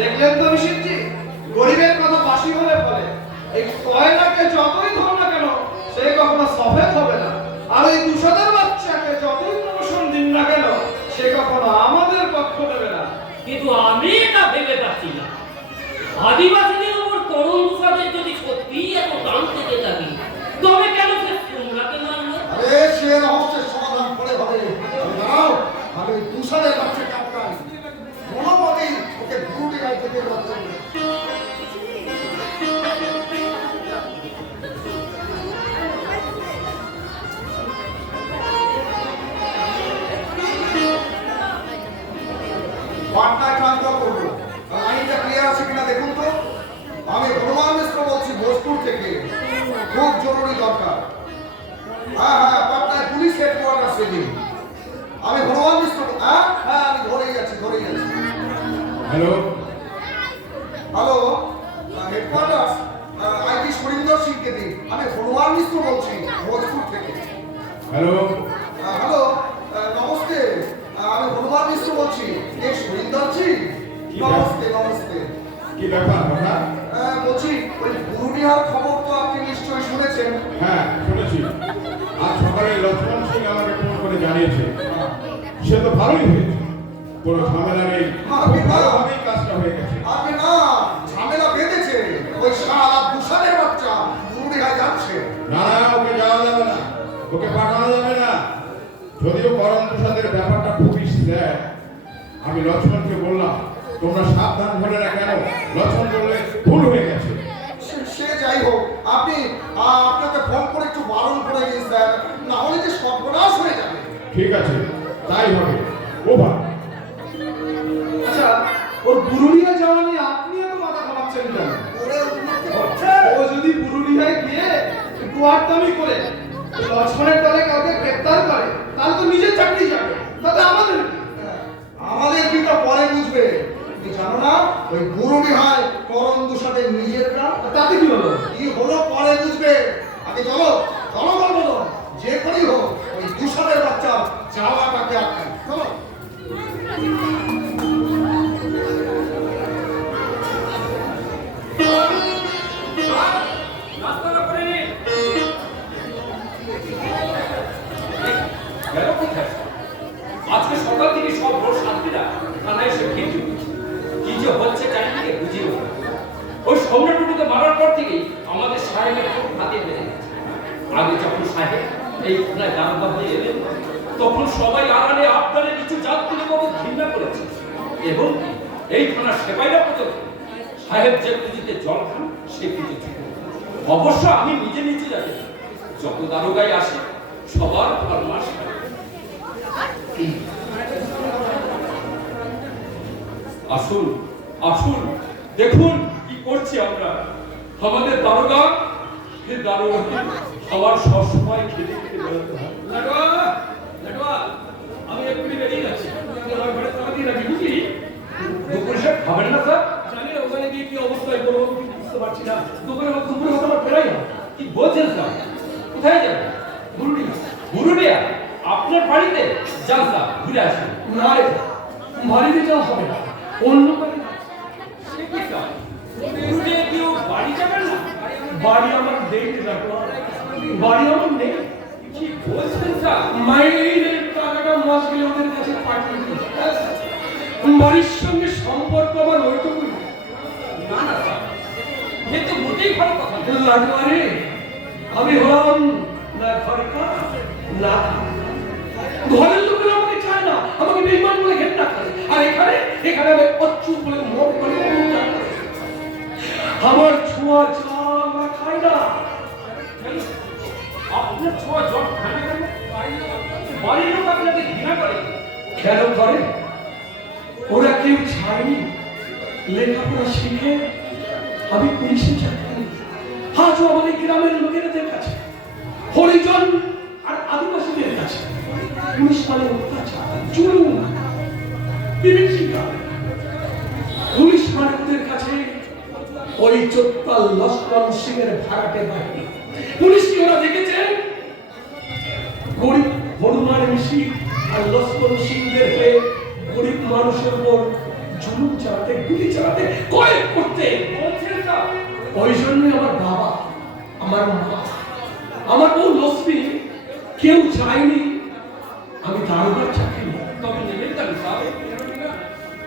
দেখলেন তো মিশিরজি, গরিবের কথা বাসি হলে পরে এই কয়লাকে যতই ধর না কেন, সে কখনো সফেদ হবে না। আর ওই দুশাদের বাচ্চাকে যতই প্রমোশন দিন না কেন, সে কখনো আমাদের পক্ষ নেবে না। কিন্তু আমি এটা ভেবে পাচ্ছি না, আদিবাসীদের উপর করণ তুষারের যদি সত্যিই এত দাম থেকে থাকে, তবে কেন সে সম্রাটকে মারলো? আরে সে রহস্যের সমাধান করে হবে। দাঁড়াও, আমি ওই তুষারের বাচ্চাকে আটকাই। কোনোমতেই ওকে পুরুলিয়ায় যেতে দেওয়া যাবে না। পাটনায় ট্রান্সফার করবো। লাইনটা ক্লিয়ার আছে কিনা দেখুন তো। আমি হনুমান মিশ্র বলছি ভোজপুর থেকে, খুব জরুরি দরকার। হ্যাঁ হ্যাঁ, পাটনায় পুলিশ হেডকোয়ার্টার থেকে। আমি হনুমান মিশ্র। হ্যাঁ হ্যাঁ, আমি ধরেই যাচ্ছি। Hello, hello, headquarter IT Surinder সিংকে দিন। আমি হনুমান মিশ্র বলছি ভোজপুর থেকে। Hello, hello, namaste. আমি হনুমান মিশ্র বলছি। এ সুরিন্দর জি? নমস্তে। কি ব্যাপার কথা? বলছি ওই পুরুলিয়ার খবর তো আপনি নিশ্চয়ই শুনেছেন। হ্যাঁ, শুনেছি। আজ সকালে লক্ষ্মণ সিং আমাকে ফোন করে জানিয়েছে। সে তো ভালোই হয়েছে, কোনো ঝামেলা নেই, খুব ভালোভাবেই কাজটা হয়ে গেছে। আপনি না, ঝামেলা বেঁধেছে। ওই শালা তুষারের বাচ্চা পুরুলিয়ায় যাচ্ছে। না না, ওকে যাওয়া যাবে না, ওকে পাঠানো যাবে না। যদিও করণ তুষারের ব্যাপারটা খুবই স্যার। আমি লক্ষ্মণকে বললাম তোমরা সাবধান হলে না কেন, লক্ষ্মণ বললে ভুল হয়ে গেছে। সে যাই হোক, আপনি আপনাকে ফোন করে একটু বারণ করে দিন স্যার, না হলে যে সর্বনাশ হয়ে যাবে। ঠিক আছে, তাই হবে। ওভার। আচ্ছা, ওর পুরুলিয়া যাওয়া নিয়ে আপনি এত মাথা খাওয়াচ্ছেন কেন? ওরে উঠতে হচ্ছে। ও যদি পুরুলিয়ায় গিয়ে কুয়ারতামি করে লক্ষ্মণের দলে কাউকে গ্রেপ্তার করে, তাহলে তো নিজের চাকরি যাবে। তাতে আমাদের কি? আমাদের কি তা পরে বুঝবে। তুমি জানো না ওই পুরুলিয়ায় করণ তুষারের নিজের গ্রাম? তাতে কি হলো? কি হলো পরে বুঝবে। আগে চলো বলো, যে করেই হোক ওই তুষারের বাচ্চা যাওয়াটাকে আটকাই। চলো। নাস্তা করে নিন। গেল কোথায়? আজকে সকাল থেকে সব বড় শান্তিরা থানায় এসে ভিড় জমিয়েছে। কি যে হচ্ছে চারিদিকে বুঝিয়ে ওঠে না। ওই সম্রাটুকুকে মারার পর থেকেই আমাদের সাহেবের খুব হাতে বেড়ে গেছে। আগে যখন সাহেব এই থানায় দারোগা হয়ে এলেন, তখন সবাই আড়ালে আপনারে কিছু যাত্রীর মতো ঘৃণা করেছে এবং এই থানার সেবাইরা পর্যন্ত সাহেব যে পুঁজিতে জল খান সে পুঁজি অবশ্য আমি নিজে যাবে। যত দারোগাই আসে সবার ফরমাস আসুন আসুন, দেখুন কি করছি আমরা। আমাদের দারোগা খাবার সবসময় খেতে বেরোতে হয়। আমি এক্ষুনি বেরিয়ে যাচ্ছি। আমার ঘরে তালা দিয়ে রাখি, বুঝলি? দুপুরে সে খাবেন না স্যার? জানি না ওখানে গিয়ে কি অবস্থায় করবো বুঝতে পারছি না। দুপুরে আমার ফেরাই না। কি বলছেন স্যার? কোথায় যাবে? পুরুলিয়া। পুরুলিয়া? আপনার বাড়িতে? যান স্যার, ঘুরে আসুন। না রে, বাড়িতে যাওয়া হবে না, অন্য বাড়ি। সে কি স্যার? পুরুলিয়া কেউ বাড়ি যাবেন না? বাড়ি আমার নেই দেখো, বাড়ি আমার নেই। কি বলছেন স্যার? মাইনের টাকাটা মাস গেলে ওদের কাছে পাঠিয়ে দিই। বাড়ির সঙ্গে সম্পর্ক আমার ওইটুকুই। না না স্যার, এ তো মোটেই ভালো কথা না। লাটুয়ারে, আমি হলাম না ঘরে কাজ, না ঘরের লোকেরা আমাকে চায় না, আমাকে বেইমান বলে ঘেন্না করে। আর এখানে এখানে আমি অচ্ছুত বলে মন করে অহংকার করে। আমার ছোঁয়া চা আমরা খাই না। কেন? আপনার ছোঁয়া জট খায় না কেন? বাড়ির লোক আপনাকে ঘৃণা করে। কেন করে? ওরা কেউ চায়নি লেখাপড়া শিখে আমি পুলিশে চাকরি। আজও আমাদের গ্রামের লোকেদের কাছে, হরিজন আর আদিবাসীদের কাছে পুলিশ মানে অত্যাচার, জুলুম, বিভীষিকা। পুলিশ মানে ওদের কাছে ওই চোত্তাল লস্কর সিংয়ের ভাড়াটে বাহিনী। পুলিশকে ওরা দেখেছে গরিব হনুমান ঋষি আর লস্কর সিংদের হয়ে গরিব মানুষের উপর জুলুম চালাতে, গুলি চালাতে, কয়েক করতে। বলছেন স্যার? ওই জন্যই আমার বাবা, আমার মা, আমার বউ লক্ষ্মী কেউ চায়নি আমি দারোগার চাকরি নিই। তবে নেবেন কেন স্যার?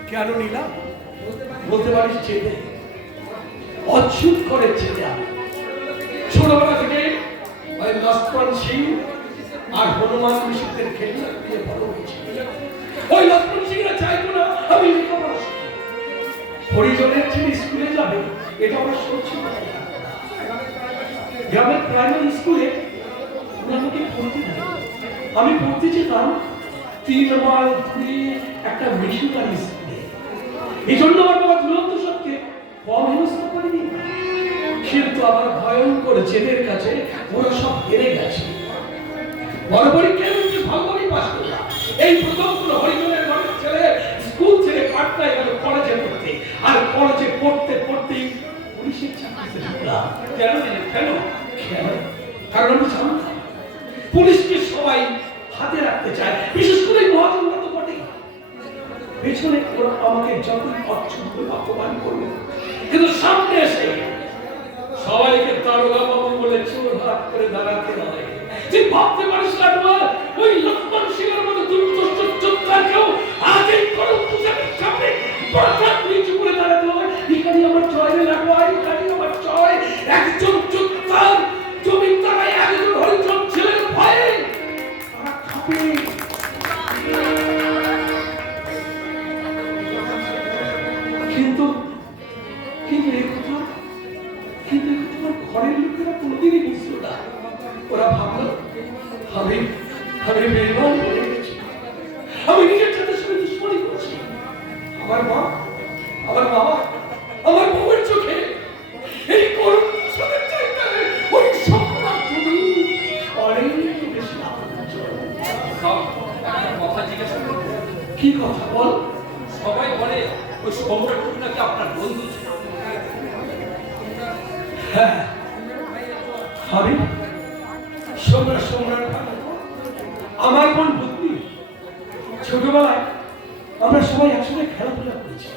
কেন নিলাম বলতে পারিস? চেয়ে অচ্ছুত করে চেয়ে আমি ছোটবেলা থেকে ওই লক্ষ্মণ সিং আর হনুমান ঋষিদের খেলা দিয়ে বড় হয়েছে। ওই লক্ষ্মণ সিংরা চাইতো না আমি লেখাপড়া শিখি। হরিজনের ছেলে স্কুলে যাবে এটা আমার সহ্য হয় না। গ্রামের প্রাইমারি স্কুলে ওরা আমাকে পড়তে দেয়। আমি পড়তে যেতাম 3 মাইল দূরে একটা মিশনারি স্কুলে। এই জন্য আমার বাবা দুরন্ত সবকে কম হেনস্থা করেনি। কিন্তু আমার ভয়ঙ্কর জেদের কাছে ওরা সব হেরে গেছে। বড় পরীক্ষায় উঠে ভালোভাবেই পাস করলাম। এই প্রথম কোনো হরিজনের ঘরের ছেলে স্কুল ছেড়ে পাটনায় গেল কলেজে পড়তে, আর কলেজে পড়তে পড়তেই পুলিশের চাকরিতে ঢুকলাম। কেন দিলেন? কেন? কেন? কারণ আমি জানতাম পুলিশকে সবাই হাতে রাখতে চায়, বিশেষ করে মহাজনরা তো বটেই। পেছনে ওরা আমাকে যতই অচ্ছুত করে অপমান করলো, কিন্তু সামনে এসে সবাইকে দারোগা বাবু বলে চোর হাত করে দাঁড়াতে হয়। তুই ভাবতে পারিস না ওই লক্ষ্মণ সিংহের মতো দুর্দর্শ যোদ্ধাকেও আগেই করম পূজার সামনে প্রথাপ নিচু করে দাঁড়াতে হয়। এখানে আমার জয় লাগলো, এখানে আমার জয়। একজন যোদ্ধার জমিদারায় একজন হরিজন ছেলের ভয়ে তারা খাবে। কিন্তু কিন্তু এই কথা আমার ঘরের লোকেরা কোনোদিনই বুঝলো না। ওরা ভাবলো আমি বেইমান হয়ে গেছি, আমি নিজের সাথে সঙ্গে দুশ্মনী করছি। আমার মা, আমার বাবা, আমার বউয়ের চোখে এই করুণ সাথে চাইতে ওই সম্রাট তুমি অনেক বেশি আপনজন। স্যার, একটা কথা জিজ্ঞাসা করব? কি কথা বল? সবাই বলে ওই সম্রাট নাকি আপনার বন্ধু ছিল। হ্যাঁ, আমি সম্রাট সম্রাট আমার বোন বুদ্ধি। ছোটবেলায় আমরা সবাই একসাথে খেলাধুলা করেছি।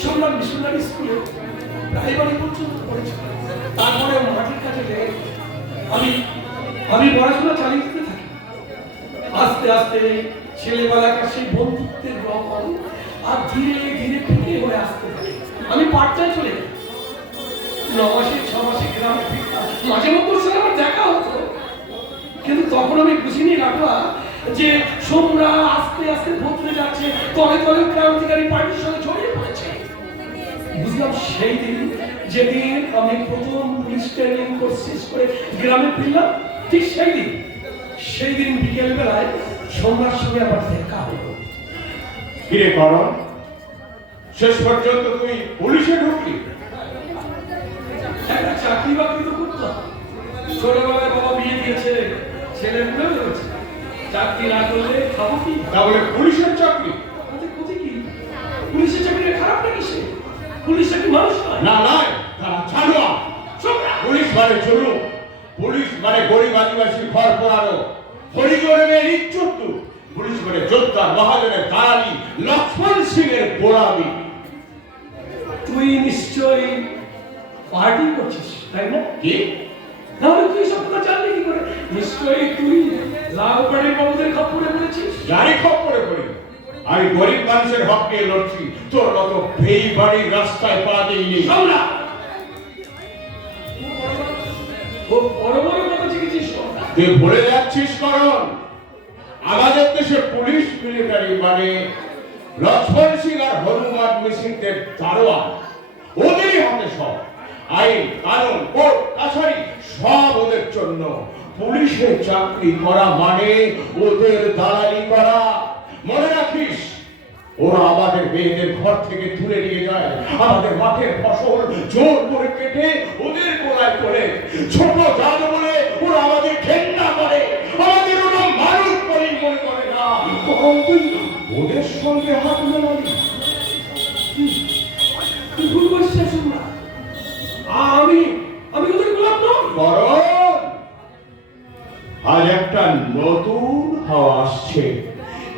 সম্রাট মিশনারি স্কুলে প্রাইমারি পর্যন্ত পড়েছি। তারপরে মাঠের কাছে লেগে আমি পড়াশোনা চালিয়ে যেতে থাকি। আস্তে আস্তে ছেলেবেলাকার সেই বন্ধুত্বের রং আর ধীরে ধীরে ফিরে হয়ে আসতে থাকে। আমি পাঠটায় চলে যাই। 9 মাসে 6 মাসে গ্রামে ফিরতাম। মাঝে মধ্যে ওর সাথে আমার দেখা হতো, কিন্তু তখন আমি বুঝিনি রাখা যে সোমরা আস্তে আস্তে বদলে যাচ্ছে, তলে তলে ক্রান্তিকারী পার্টির সঙ্গে জড়িয়ে পড়েছে। বুঝলাম সেই দিন যেদিন আমি প্রথম পুলিশ ট্রেনিং কোর্স শেষ করে গ্রামে ফিরলাম, ঠিক সেই দিন বিকেল বেলায় সোমরার সঙ্গে আমার দেখা হলো। কিরে করণ, শেষ পর্যন্ত তুই পুলিশে ঢুকলি? একটা চাকরি বাকরি তো করতাম। ছোটবেলায় বাবা বিয়ে দিয়েছে, ছেলে পুলে হয়েছে, চাকরি না করলে খাবো কি? তাহলে পুলিশের চাকরি? আমাদের ক্ষতি কি? পুলিশের চাকরি খারাপ নাকি? সে পুলিশ কি মানুষ নয়? না নয়, তারা জানোয়ার। সোমরা পুলিশ মানে জুলুম, পুলিশ মানে গরিব আদিবাসী ঘর পোড়ানো, হরিজনের ইজ্জত, পুলিশ মানে যোদ্ধা মহাজনের দালালি, লক্ষ্মণ সিং এর গোলামি। তুই নিশ্চয়ই পার্টি করছিস তাই না? কি? তাহলে তুই সব কথা জানলি কি করে? নিশ্চয়ই তুই লালবাড়ির বাবুদের খপ্পরে পড়েছিস। জানি খপ্পরে পড়ি, আমি গরিব মানুষের হক নিয়ে লড়ছি, তোর মতো বেইবাড়ির রাস্তায় পা দিইনি। শোনা, ও বড় বড় কথা শিখেছিস। তুই ভুলে যাচ্ছিস কারণ আমাদের দেশে পুলিশ মিলিটারি মানে লক্ষ্মণ সিং আর হনুমান মিসিংদের দারোয়ান, ওদেরই হাতে সব আইন কানুন কোর্ট কাছারি সব ওদের জন্য। পুলিশে চাকরি করা মানে ওদের দালালি করা। মনে রাখিস, ওরা আমাদের মেয়েদের ঘর থেকে তুলে নিয়ে যায়, আমাদের মাঠের ফসল জোর করে কেটে ওদের গোলায় তোলে। ছোট জাত বলে ওরা আমাদের ঘেন্না করে, আমাদের ওরা মানুষ বলেই মনে করে না। তখন তুই ওদের সঙ্গে হাত মেলাবি। তুই ভুল করছিস না। আমি ওদের গোলাপ নই। বরং আজ একটা নতুন হাওয়া আসছে।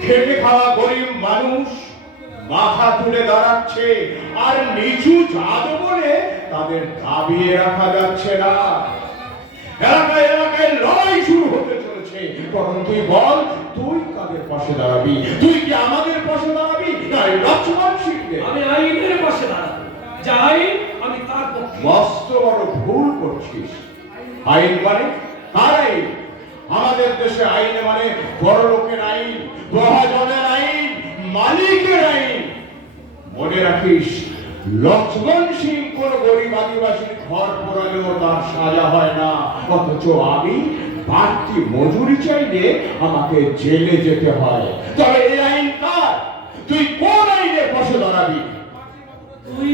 খেটে খাওয়া গরিব মানুষ মাথা তুলে দাঁড়াচ্ছে, আর নিচু জাত বলে তাদের দাবিয়ে রাখা যাচ্ছে না। এলাকায় এলাকায় লড়াই শুরু হতে চলেছে। তখন তুই বল, তুই কাদের পাশে দাঁড়াবি? তুই কি আমাদের পাশে দাঁড়াবি না লক্ষ্মণ সিংদের? আমি আইনের পাশে দাঁড়াবো, যা আইন আমি তার পক্ষে। মস্ত বড় ভুল করছিস। আইন মানে কার আইন? আমাদের দেশে আইন মানে বড় লোকের আইন, মহাজনের আইন, মালিকের আইন। মনে রাখিস, লক্ষ্মণ সিং কোন গরিব আদিবাসীর ঘর পোড়ালেও তার সাজা হয় না, অথচ আমি বাড়তি মজুরি চাইলে আমাকে জেলে যেতে হয়। তবে এই আইন কার? তুই কোন আইনের পাশে দাঁড়াবি? তুই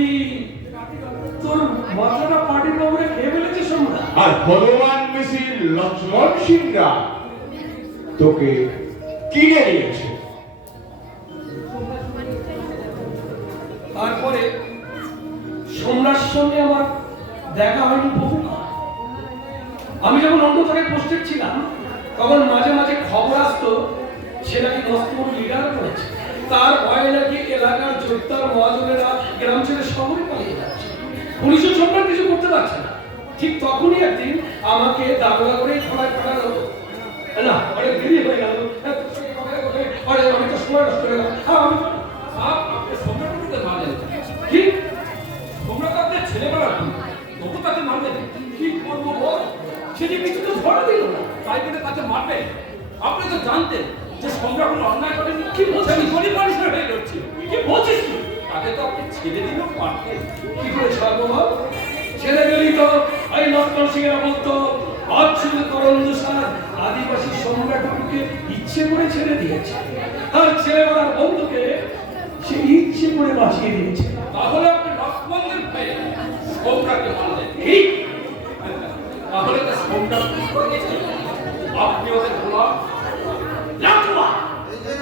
তোর মাথাটা পার্টির বাবুরে খেয়ে ফেলেছিস আমরা। আর হনুমান মিছিল লক্ষ্মণ সিংরা তোকে কিনে নিয়েছে। তারপরে সম্রাট সঙ্গে আমার দেখা হয়নি বহুকাল। আমি যখন অন্য জায়গায় পোস্টেড ছিলাম, তখন মাঝে মাঝে খবর আসতো সে নাকি মস্ত বড় লিডার করেছে, তার ভয়ে নাকি এলাকার যোদ্ধার মহাজনেরা গ্রাম ছেড়ে শহরে পালিয়ে যাচ্ছে। পুলিশও সম্রাট কিছু করতে পারছে না। ঠিক তখনই একদিন আমাকে দারোগা করে থানায় পাঠানো হলো। না, অনেক দেরি হয়ে গেল, অনেকটা সময় নষ্ট হয়ে গেল। আমি আপনি সম্রাটকে মারলেন কি সম্রাট আপনার ছেলেবেলা তবু তাকে মারলেন? কি করবো বল? সে যে কিছু তো ধরা দিল না। তাই বলে তাকে মারবেন? আপনি তো জানতেন যে সম্রাট কোনো অন্যায় করেনি। কি বলছিস? আমি গরিব মানুষের হয়ে লড়ছি। কি বলছিস তুই? তাকে তো আপনি ছেড়ে দিলেও পারতেন। কি করে ছাড়বো বল? ছেড়ে গেলেই তো এই লক্ষ্মণ সিংয়েরা বলতো অচ্ছুত করন্দুসার আদিবাসী সম্রাটকে ইচ্ছে করে ছেড়ে দিয়েছে, আর ছেলেবেলার বন্ধুকে সে ইচ্ছে করে বাঁচিয়ে দিয়েছে। তাহলে আপনি লক্ষ্মণদের ভয়ে সম্রাটকে মারলেন। ঠিক। তাহলে তো সম্রাট কি করে গেছে? আপনি ওদের গোলাম। লাটুয়া! এই যে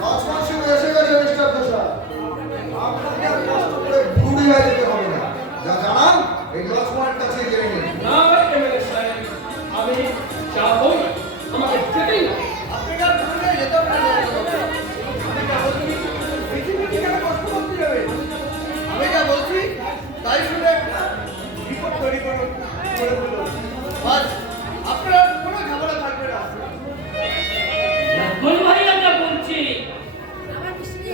লক্ষ্মণ সিং এসে গেছে মিস্টার দোসা। আপনাকে আর কষ্ট করে বুড়ি হয়ে যেতে হবে না। যা জানান এই লক্ষ্মণের কাছে জেনে নিন। না এমএলএ সাহেব, আমি যাবই না। আমাকে যেতেই না। আপনি না ধরলে যেতে পারেন। আমি যা বলছি পৃথিবীকে কেন কষ্ট করতে যাবে? আমি যা বলছি তাই শুনে একটা রিপোর্ট তৈরি করে ফেলুন। বাস আপনার কোনো ঝামেলা থাকবে না। লক্ষ্মণ ভাইয়া যা বলছি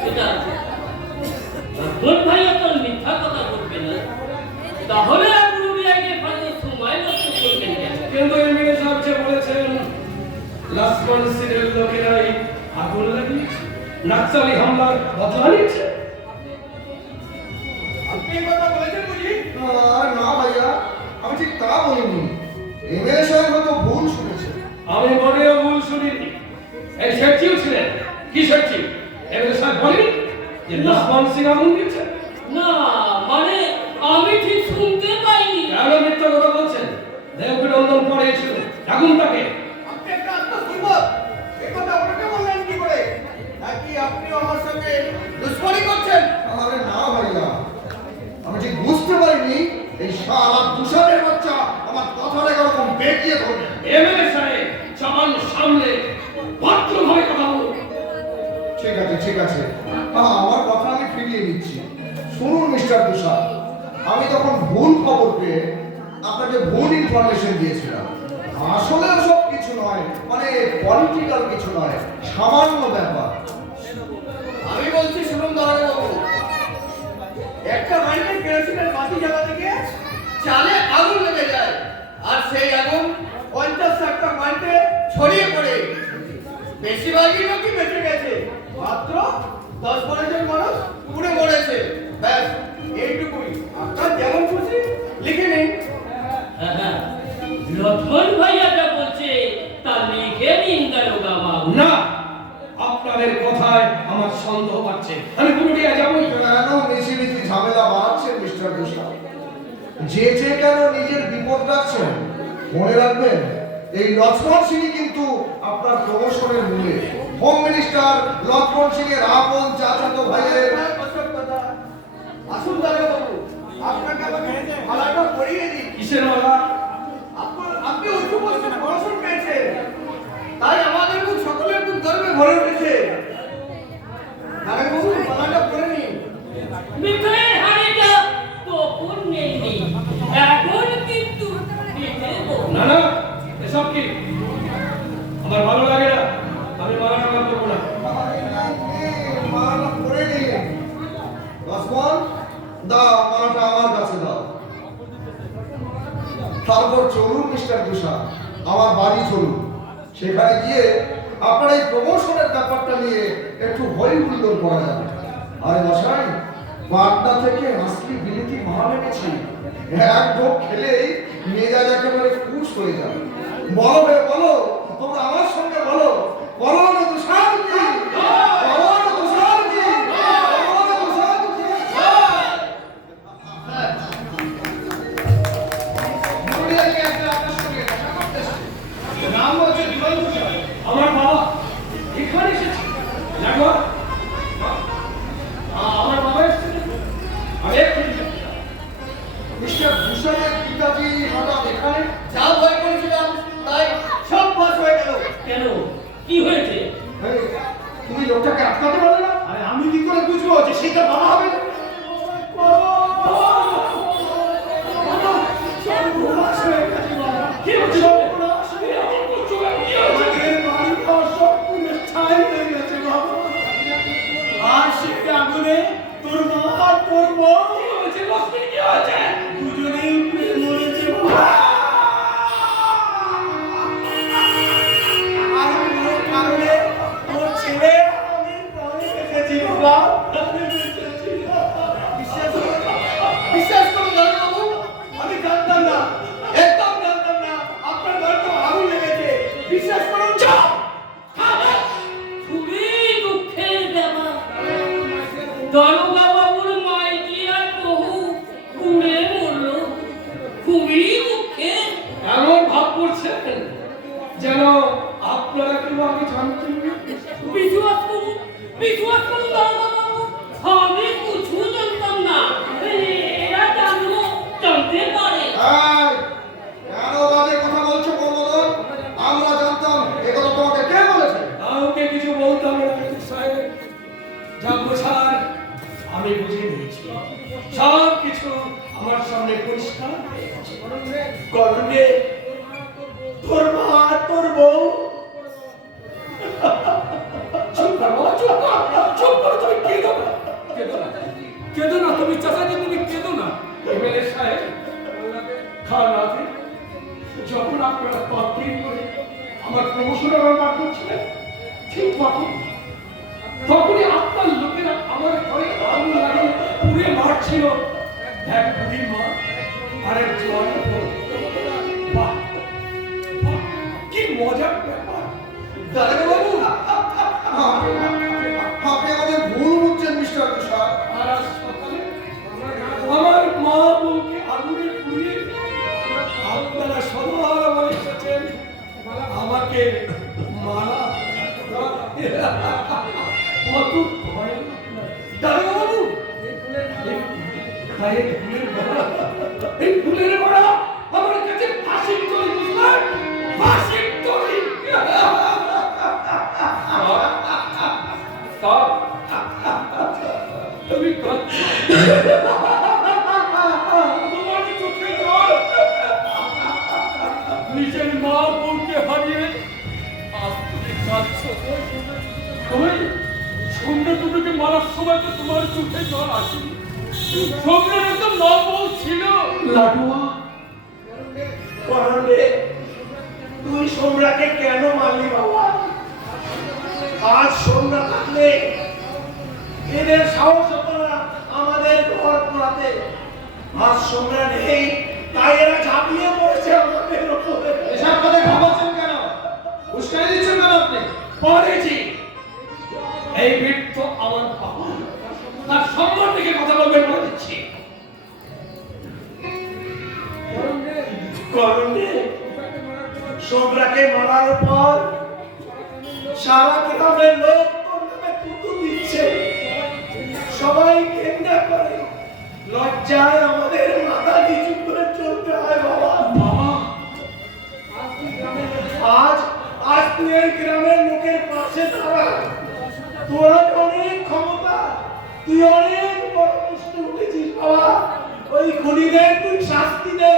এটা লক্ষ্মণ ভাইয়া তো মিথ্যা কথা বলবে না, তাহলে আপনি আগে ফাইলে সময় নষ্ট করবেন কেন? কিন্তু এমএলএ সাহেব যে বলেছেন লক্ষ্মণ সিংয়ের লোকেরাই আগুন লাগিয়েছে, নকশালি হামলার বদলা নিচ্ছে। আপনি এই কথা বলেছেন বুঝি? না ভাইয়া, আমি ঠিক তা বলিনি। এমএলএ সাহেব হয়তো ভুল শুনেছে। আমি মনেও ভুল শুনিনি। এই শেঠজিও ছিলেন। কি শেঠজি? এমএলএ সাহেব বলেনি যে লক্ষ্মণ সিং আগুন দিয়েছে? না মানে আমি ঠিক শুনতে পাইনি। কেন মিথ্যা কথা বলছেন? দেবকে নন্দন পড়েছিল আগুন তাকে। আপনি একটা আত্মসম্মান এই কথা আপনাকে বললেন কি করে? নাকি আপনি আমার সঙ্গে দুশ্মনী করছেন? আরে না ভাইয়া, আমি ঠিক বুঝতে পারিনি এই শালা দুশারের বাচ্চা আমার কথাটা এরকম বেঁকিয়ে ধরবেন। এমএলএ সাহেব জবান সামলে ভদ্রভাবে কথা বলুন। ঠিক আছে আমার কথা আমি ফিরিয়ে নিচ্ছি। শুনুন মিস্টার তুষার, আমি তখন ভুল খবর পেয়ে আপনাকে ভুল ইনফরমেশন দিয়েছিলাম। আসলে সব কিছু নয়, মানে পলিটিক্যাল কিছু নয়, সামান্য ব্যাপার। আমি বলছি শুনুন দারোগাবাবু, একটা বাড়িতে কেরোসিনের বাতি জ্বালাতে গিয়ে চালে আগুন লেগে যায়, আর সেই আগুন 50-60টা বাড়িতে ছড়িয়ে পড়ে। বেশিরভাগই লোকই বেঁচে গেছে, মাত্র 10-12 জন মানুষ পুড়ে মরেছে। ব্যাস এইটুকুই। আপনার যেমন খুশি লিখে নিন। হ্যাঁ, লক্ষ্মণ ভাইয়া যা বলছে তা লিখে নিন দারোগা বাবু। না, আপনাদের কথায় আমার সন্দেহ পাচ্ছে। আমি পুরুলিয়া যাবই। কেন মিছিমিছি ঝামেলা বাড়াচ্ছেন মিস্টার তুষার? যে কেন নিজের বিপদ রাখছেন? মনে রাখবেন, এই লক্ষ্মণ সিংই কিন্তু আপনার প্রমোশনের মূলে। হোম মিনিস্টার লক্ষ্মণ সিং এর আপন চাচাতো ভাইয়ের। ওসব কথা আসুন দারোগাবাবু, আপনাকে আমাকে ভাড়াটা করিয়ে দিই। কিসের মালা? আপনি উচ্চ পোস্টে প্রমোশন পেয়েছেন, তাই আমাদের মুখ সকলের মুখ গর্বে ভরে উঠেছে। দারোগাবাবু ভাড়াটা করে নিন। মিঠাইয়ের হাড়িটা তখন নেই, এখন কিন্তু দিতে হবে। না, এসব কি আমার ভালো লাগে না। আমি মালা টাকা করবো না। মালাটা করে নিন। লক্ষ্মণ, দাও মালাটা আমার কাছে দাও। তারপর চলুন মিস্টার তুষার, আমার বাড়ি চলুন। সেখানে গিয়ে আপনার এই প্রমোশনের ব্যাপারটা নিয়ে একটু হই হুল্লোড় করা যাবে। আরে মশাই, পাটনা থেকে আসলি বিলিতি মাল এনেছি। এক ঢোক খেলেই মেজাজ একেবারে খুশ হয়ে যাবে। বলো রে বলো, তোমরা আমার সঙ্গে বলো, বলো না তুষার কি, বলো না তুষার কি, বলো না তুষার কি। পুরুলিয়াকে একটা আপনার সঙ্গে দেখা করতে এসেছে। নাম হচ্ছে বিমল তুষার। আমার বাবা এখানে এসেছে। দেখো, আমার বাবা এসেছে। আমি এক্ষুনি যাচ্ছি। মিস্টার ভূষণের পিতাজি হঠাৎ এখানে? যা ভয় করেছিলাম তাই সব পাস হয়ে গেল। কেন, কি হয়েছে? এই, তুমি লোকটাকে আটকাতে পারলে না? আরে আমি কি করে বুঝবো যে সেটা বাবা হবে না? সর্বনাশ হয়ে গেছে বাবা। কি হচ্ছে? সর্বনাশ হয়ে গেছে। আমাদের বাড়িটা সব পুড়ে ছাই হয়ে গেছে বাবা। আর সেটা আগুনে তোর মা আর তোর বউ দুজনেই পুড়ে মরেছে বাবা। আর কোনো কারণে ওর ছেলে আমি পরে এসেছি বাবা। বিশ্বাস করুন দারোগাবাবু, আমি জানতাম না, একদম জানতাম না আপনার বাড়িতে আগুন লেগেছে। বিশ্বাস করুন। খুবই দুঃখের ব্যাপার। দারোগা বাবুর মাইকি আর বহু পুড়ে মরল। খুবই দুঃখের। এমন ভাব করছেন যেন আপনারা কেউ আগে জানতেন না। বিশ্বাস করুন দারোগা বাবু, আমি কিছু জানতাম না। এরা জানতে পারে। এই, কেন বাজে কথা বলছো কমলদর? আমরা জানতাম, এ কথা তোমাকে কে বলেছে? কাউকে কিছু বলতাম না সাহেব। যা বোঝার আমি বুঝে নিয়েছি। সব কিছু আমার সামনে পরিষ্কার হয়ে আছে। করবে তোর মা আর তোর বউ চুপ করো, চুপ করো, তুমি কেঁদো না। কেঁদো না, তুমি চাচাকে তুমি কেঁদো না। এমএলএ সাহেব, কাল রাতে যখন আপনারা তদবির করে আমার প্রমোশনের ব্যাপার করছিলেন, ঠিক তখনই আপনার লোকেরা আমার ঘরে আগুন লাগিয়ে পুড়ে মারছিল। এক বুড়ির মা আর এক জোয়ানের বউ। বাহ, বাহ, কি মজার ব্যাপার। দারোগাবাবু, আপনি আমাদের ভুল বুঝছেন মিস্টার তুষার। আর আজ সকালে আমার মা বউকে আগুনে পুড়িয়ে আপনারা সবার আমার এসেছেন আমাকে মারা। কত ভয় দারোগাবাবু। এই ফুলের মালা আমার কাছে ফাঁসি চলে বুঝলেন। মারার সময় তো তোমার চোখে জল আসেনি। সম্রাট তো নবল ছিল। লাটুয়া, করণে তুই সোমরাকে কেন মারলি বাবা? আজ সোমরা থাকলে এদের সাহস হতো না আমাদের ঘর পোড়াতে। আজ সোমরা নেই, তাই এরা ঝাঁপিয়ে পড়েছে আমাদের উপরে। এসব কথা ভাবাচ্ছেন কেন? উস্কানি দিচ্ছেন কেন আপনি? পড়েছি এই বীর তো আমার বাবা, তার সম্মান থেকে কথা বলবেন বলে দিচ্ছি। করণে সোমরাকে মারার পর সারা গ্রামের লোক তোর নামে থুতু দিচ্ছে, সবাই কেন্দ্র করে। লজ্জায় আমাদের মাথা নিচু করে চলতে হয় বাবা। আজ আজ তুই এই গ্রামের লোকের পাশে দাঁড়া। তোর অনেক ক্ষমতা, তুই অনেক বড় পুষ্টে উঠেছিস বাবা। ওই খুনিদের তুই শাস্তি দে,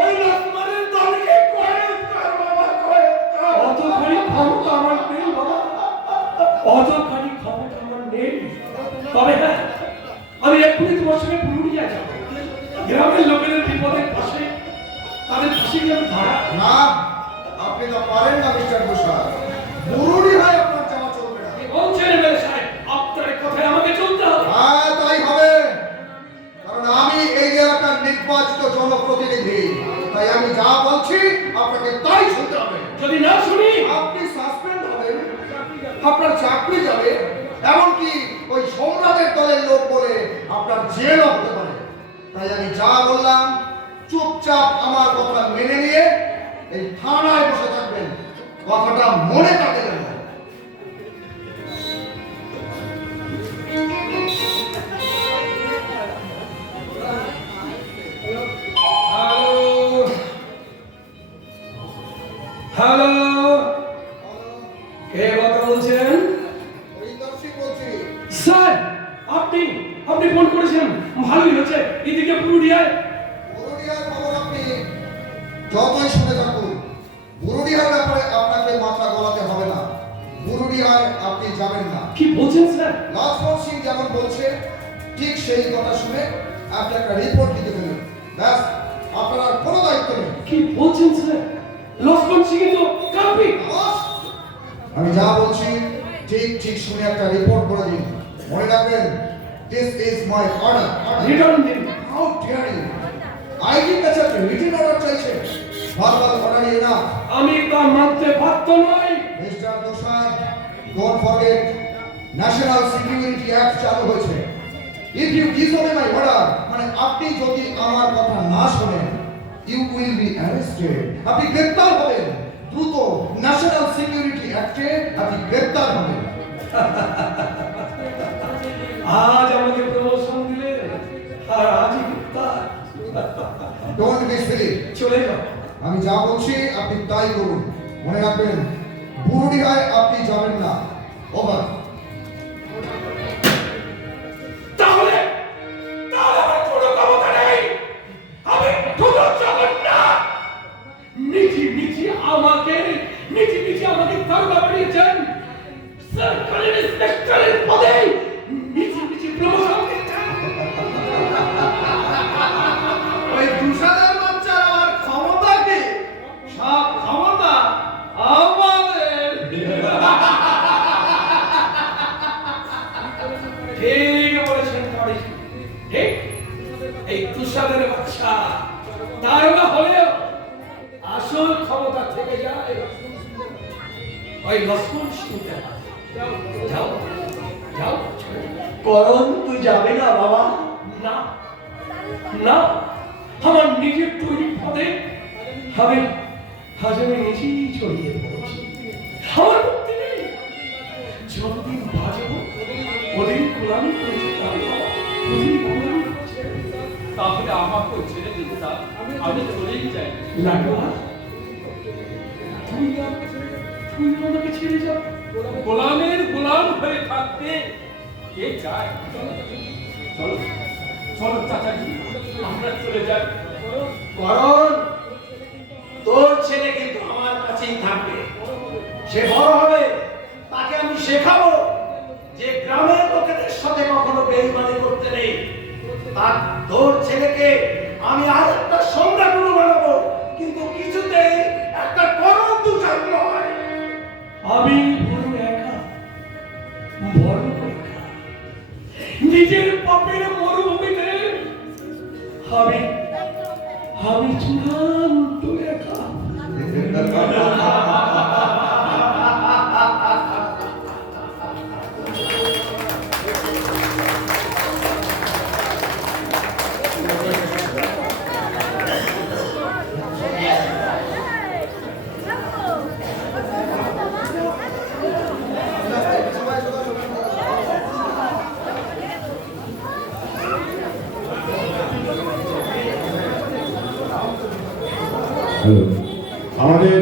ওই লক্ষ্মণের দলকে কয়েদ কর বাবা, কয়েদ কর। অতখানি ক্ষমতা আমার নেই বাবা, অতখানি ক্ষমতা আমার নেই। তবে হ্যাঁ, আমি এক্ষুনি তোমার সঙ্গে পুরুলিয়া যাবো। গ্রামের লোকেদের বিপদের পাশে, তাদের পাশে গিয়ে আমি দাঁড়া। না, আপনি তো পারেন না মিস্টার ঘোষাল। মুরুরি হয় আপনার যাওয়া চলবে না। বলছেন এমএলএ সাহেব, আপনার কথায় আমাকে চলতে হবে। হ্যাঁ, তাই হবে। কারণ আমি এই এলাকার নির্বাচিত জনপ্রতিনিধি, তাই আমি যা বলছি আপনাকে তাই শুনতে হবে। যদি না শুনি, আপনি সাসপেন্ড হবেন, আপনার চাকরি যাবে, এমনকি ওই সম্রাটের দলের লোক বলে আপনার জেলও হতে পারে। তাই আমি যা বললাম চুপচাপ আমার কথা মেনে নিয়ে এই থানায় বসে থাকবেন। কথাটা মনে রাখবেন। হ্যালো, কে কথা বলছেন? হরিন্দর সিং বলছি। স্যার, আপনি আপনি ফোন করেছেন, ভালোই হয়েছে। এদিকে পুরুলিয়ায় বুরুডিয়ার খবর আপনি যতই শুনে থাকুন, বুরুডিয়ার ব্যাপারে আপনাকে মাথা গলাতে হবে না। বুরুডিয়ায় আপনি যাবেন না। কি বলছেন স্যার? লক্ষ্মণ সিং যেমন বলছে ঠিক সেই কথা শুনে আপনি একটা রিপোর্ট লিখে ফেলুন। ব্যাস, আপনার আর কোনো দায়িত্ব নেই। কি বলছেন স্যার? লক্ষ্মণ সিং তো কাপি। বস, আমি যা বলছি ঠিক ঠিক শুনে একটা রিপোর্ট করে দিন। মনে রাখবেন, this is my order. Return দিন। How dare you! আইজির কাছে আপনি রিটেন অর্ডার চাইছেন। ভার্বাল অর্ডারই না। আমি তা মানতে বাধ্য নই। Mister Desai, don't forget, national security act চালু হয়েছে। If you disobey my order, মানে আপনি যদি আমার কথা না শোনেন, ইউ উইল বি অ্যারেস্টেড। আপনি গ্রেফতার হবেন। দ্রুত ন্যাশনাল সিকিউরিটি অ্যাক্টে আপনি গ্রেফতার হবেন। আজ আমাকে প্রমোশন দিলে, আর আজই গ্রেফতার। Don't be silly. চলে যাও। আমি যা বলছি আপনি তাই করুন। মনে রাখবেন, বুরুডিয়ায় আপনি যাবেন না। ওভার। তাহলে তাহলে আমার কোনো ক্ষমতা নেই। আমি কোনো জগৎ না। মিঠি মিঠি আমাকে দারোগা বানিয়েছেন। সরকারি ইন্সপেক্টরের পদে মিঠি মিঠি প্রমোশন দিচ্ছেন। ওই দুশালের বাচ্চার আমার ক্ষমতা কি? সব ক্ষমতা আমাদের। ঠিক বলেছেন পরেশ। ঠিক, এই তুষারের বাচ্চা দারোগা হলেও আসল ক্ষমতা থেকে যায় ওই লক্ষ্মণ সিংকে। যাও যাও যাও। করণ, তুই যাবি না বাবা? না না, আমার নিজের তৈরি পদে আমি নিজেই ছড়িয়ে পড়েছি। আমার মুক্তি নেই। যতদিন বাঁচব ওদের গোলামি করেছে তাহলে বাবা, ওদের গোলামি করেছে। তাহলে আমাকেও ছেড়ে দিন স্যার, আমি চলেই যাই। লাটুয়া, তুই আমাকে ছেড়ে যাও। গোলামের গোলাম হয়ে থাকতে কে চায়? চলো চলো চাচাজি, আমরা চলে যাই। করণ, তোর ছেলে কিন্তু আমার কাছেই থাকবে। সে বড় হবে, তাকে আমি শেখাবো যে গ্রামের লোকেদের আর তোর ছেলেকে আমি আর একটা সম্রাট বানাবো, কিন্তু কিছুতেই একটা করম দুজন নয়। আমি বড় একা, বড় একা। নিজের পাপের মরুভূমিতে আমি চূড়ান্ত একা। আমাদের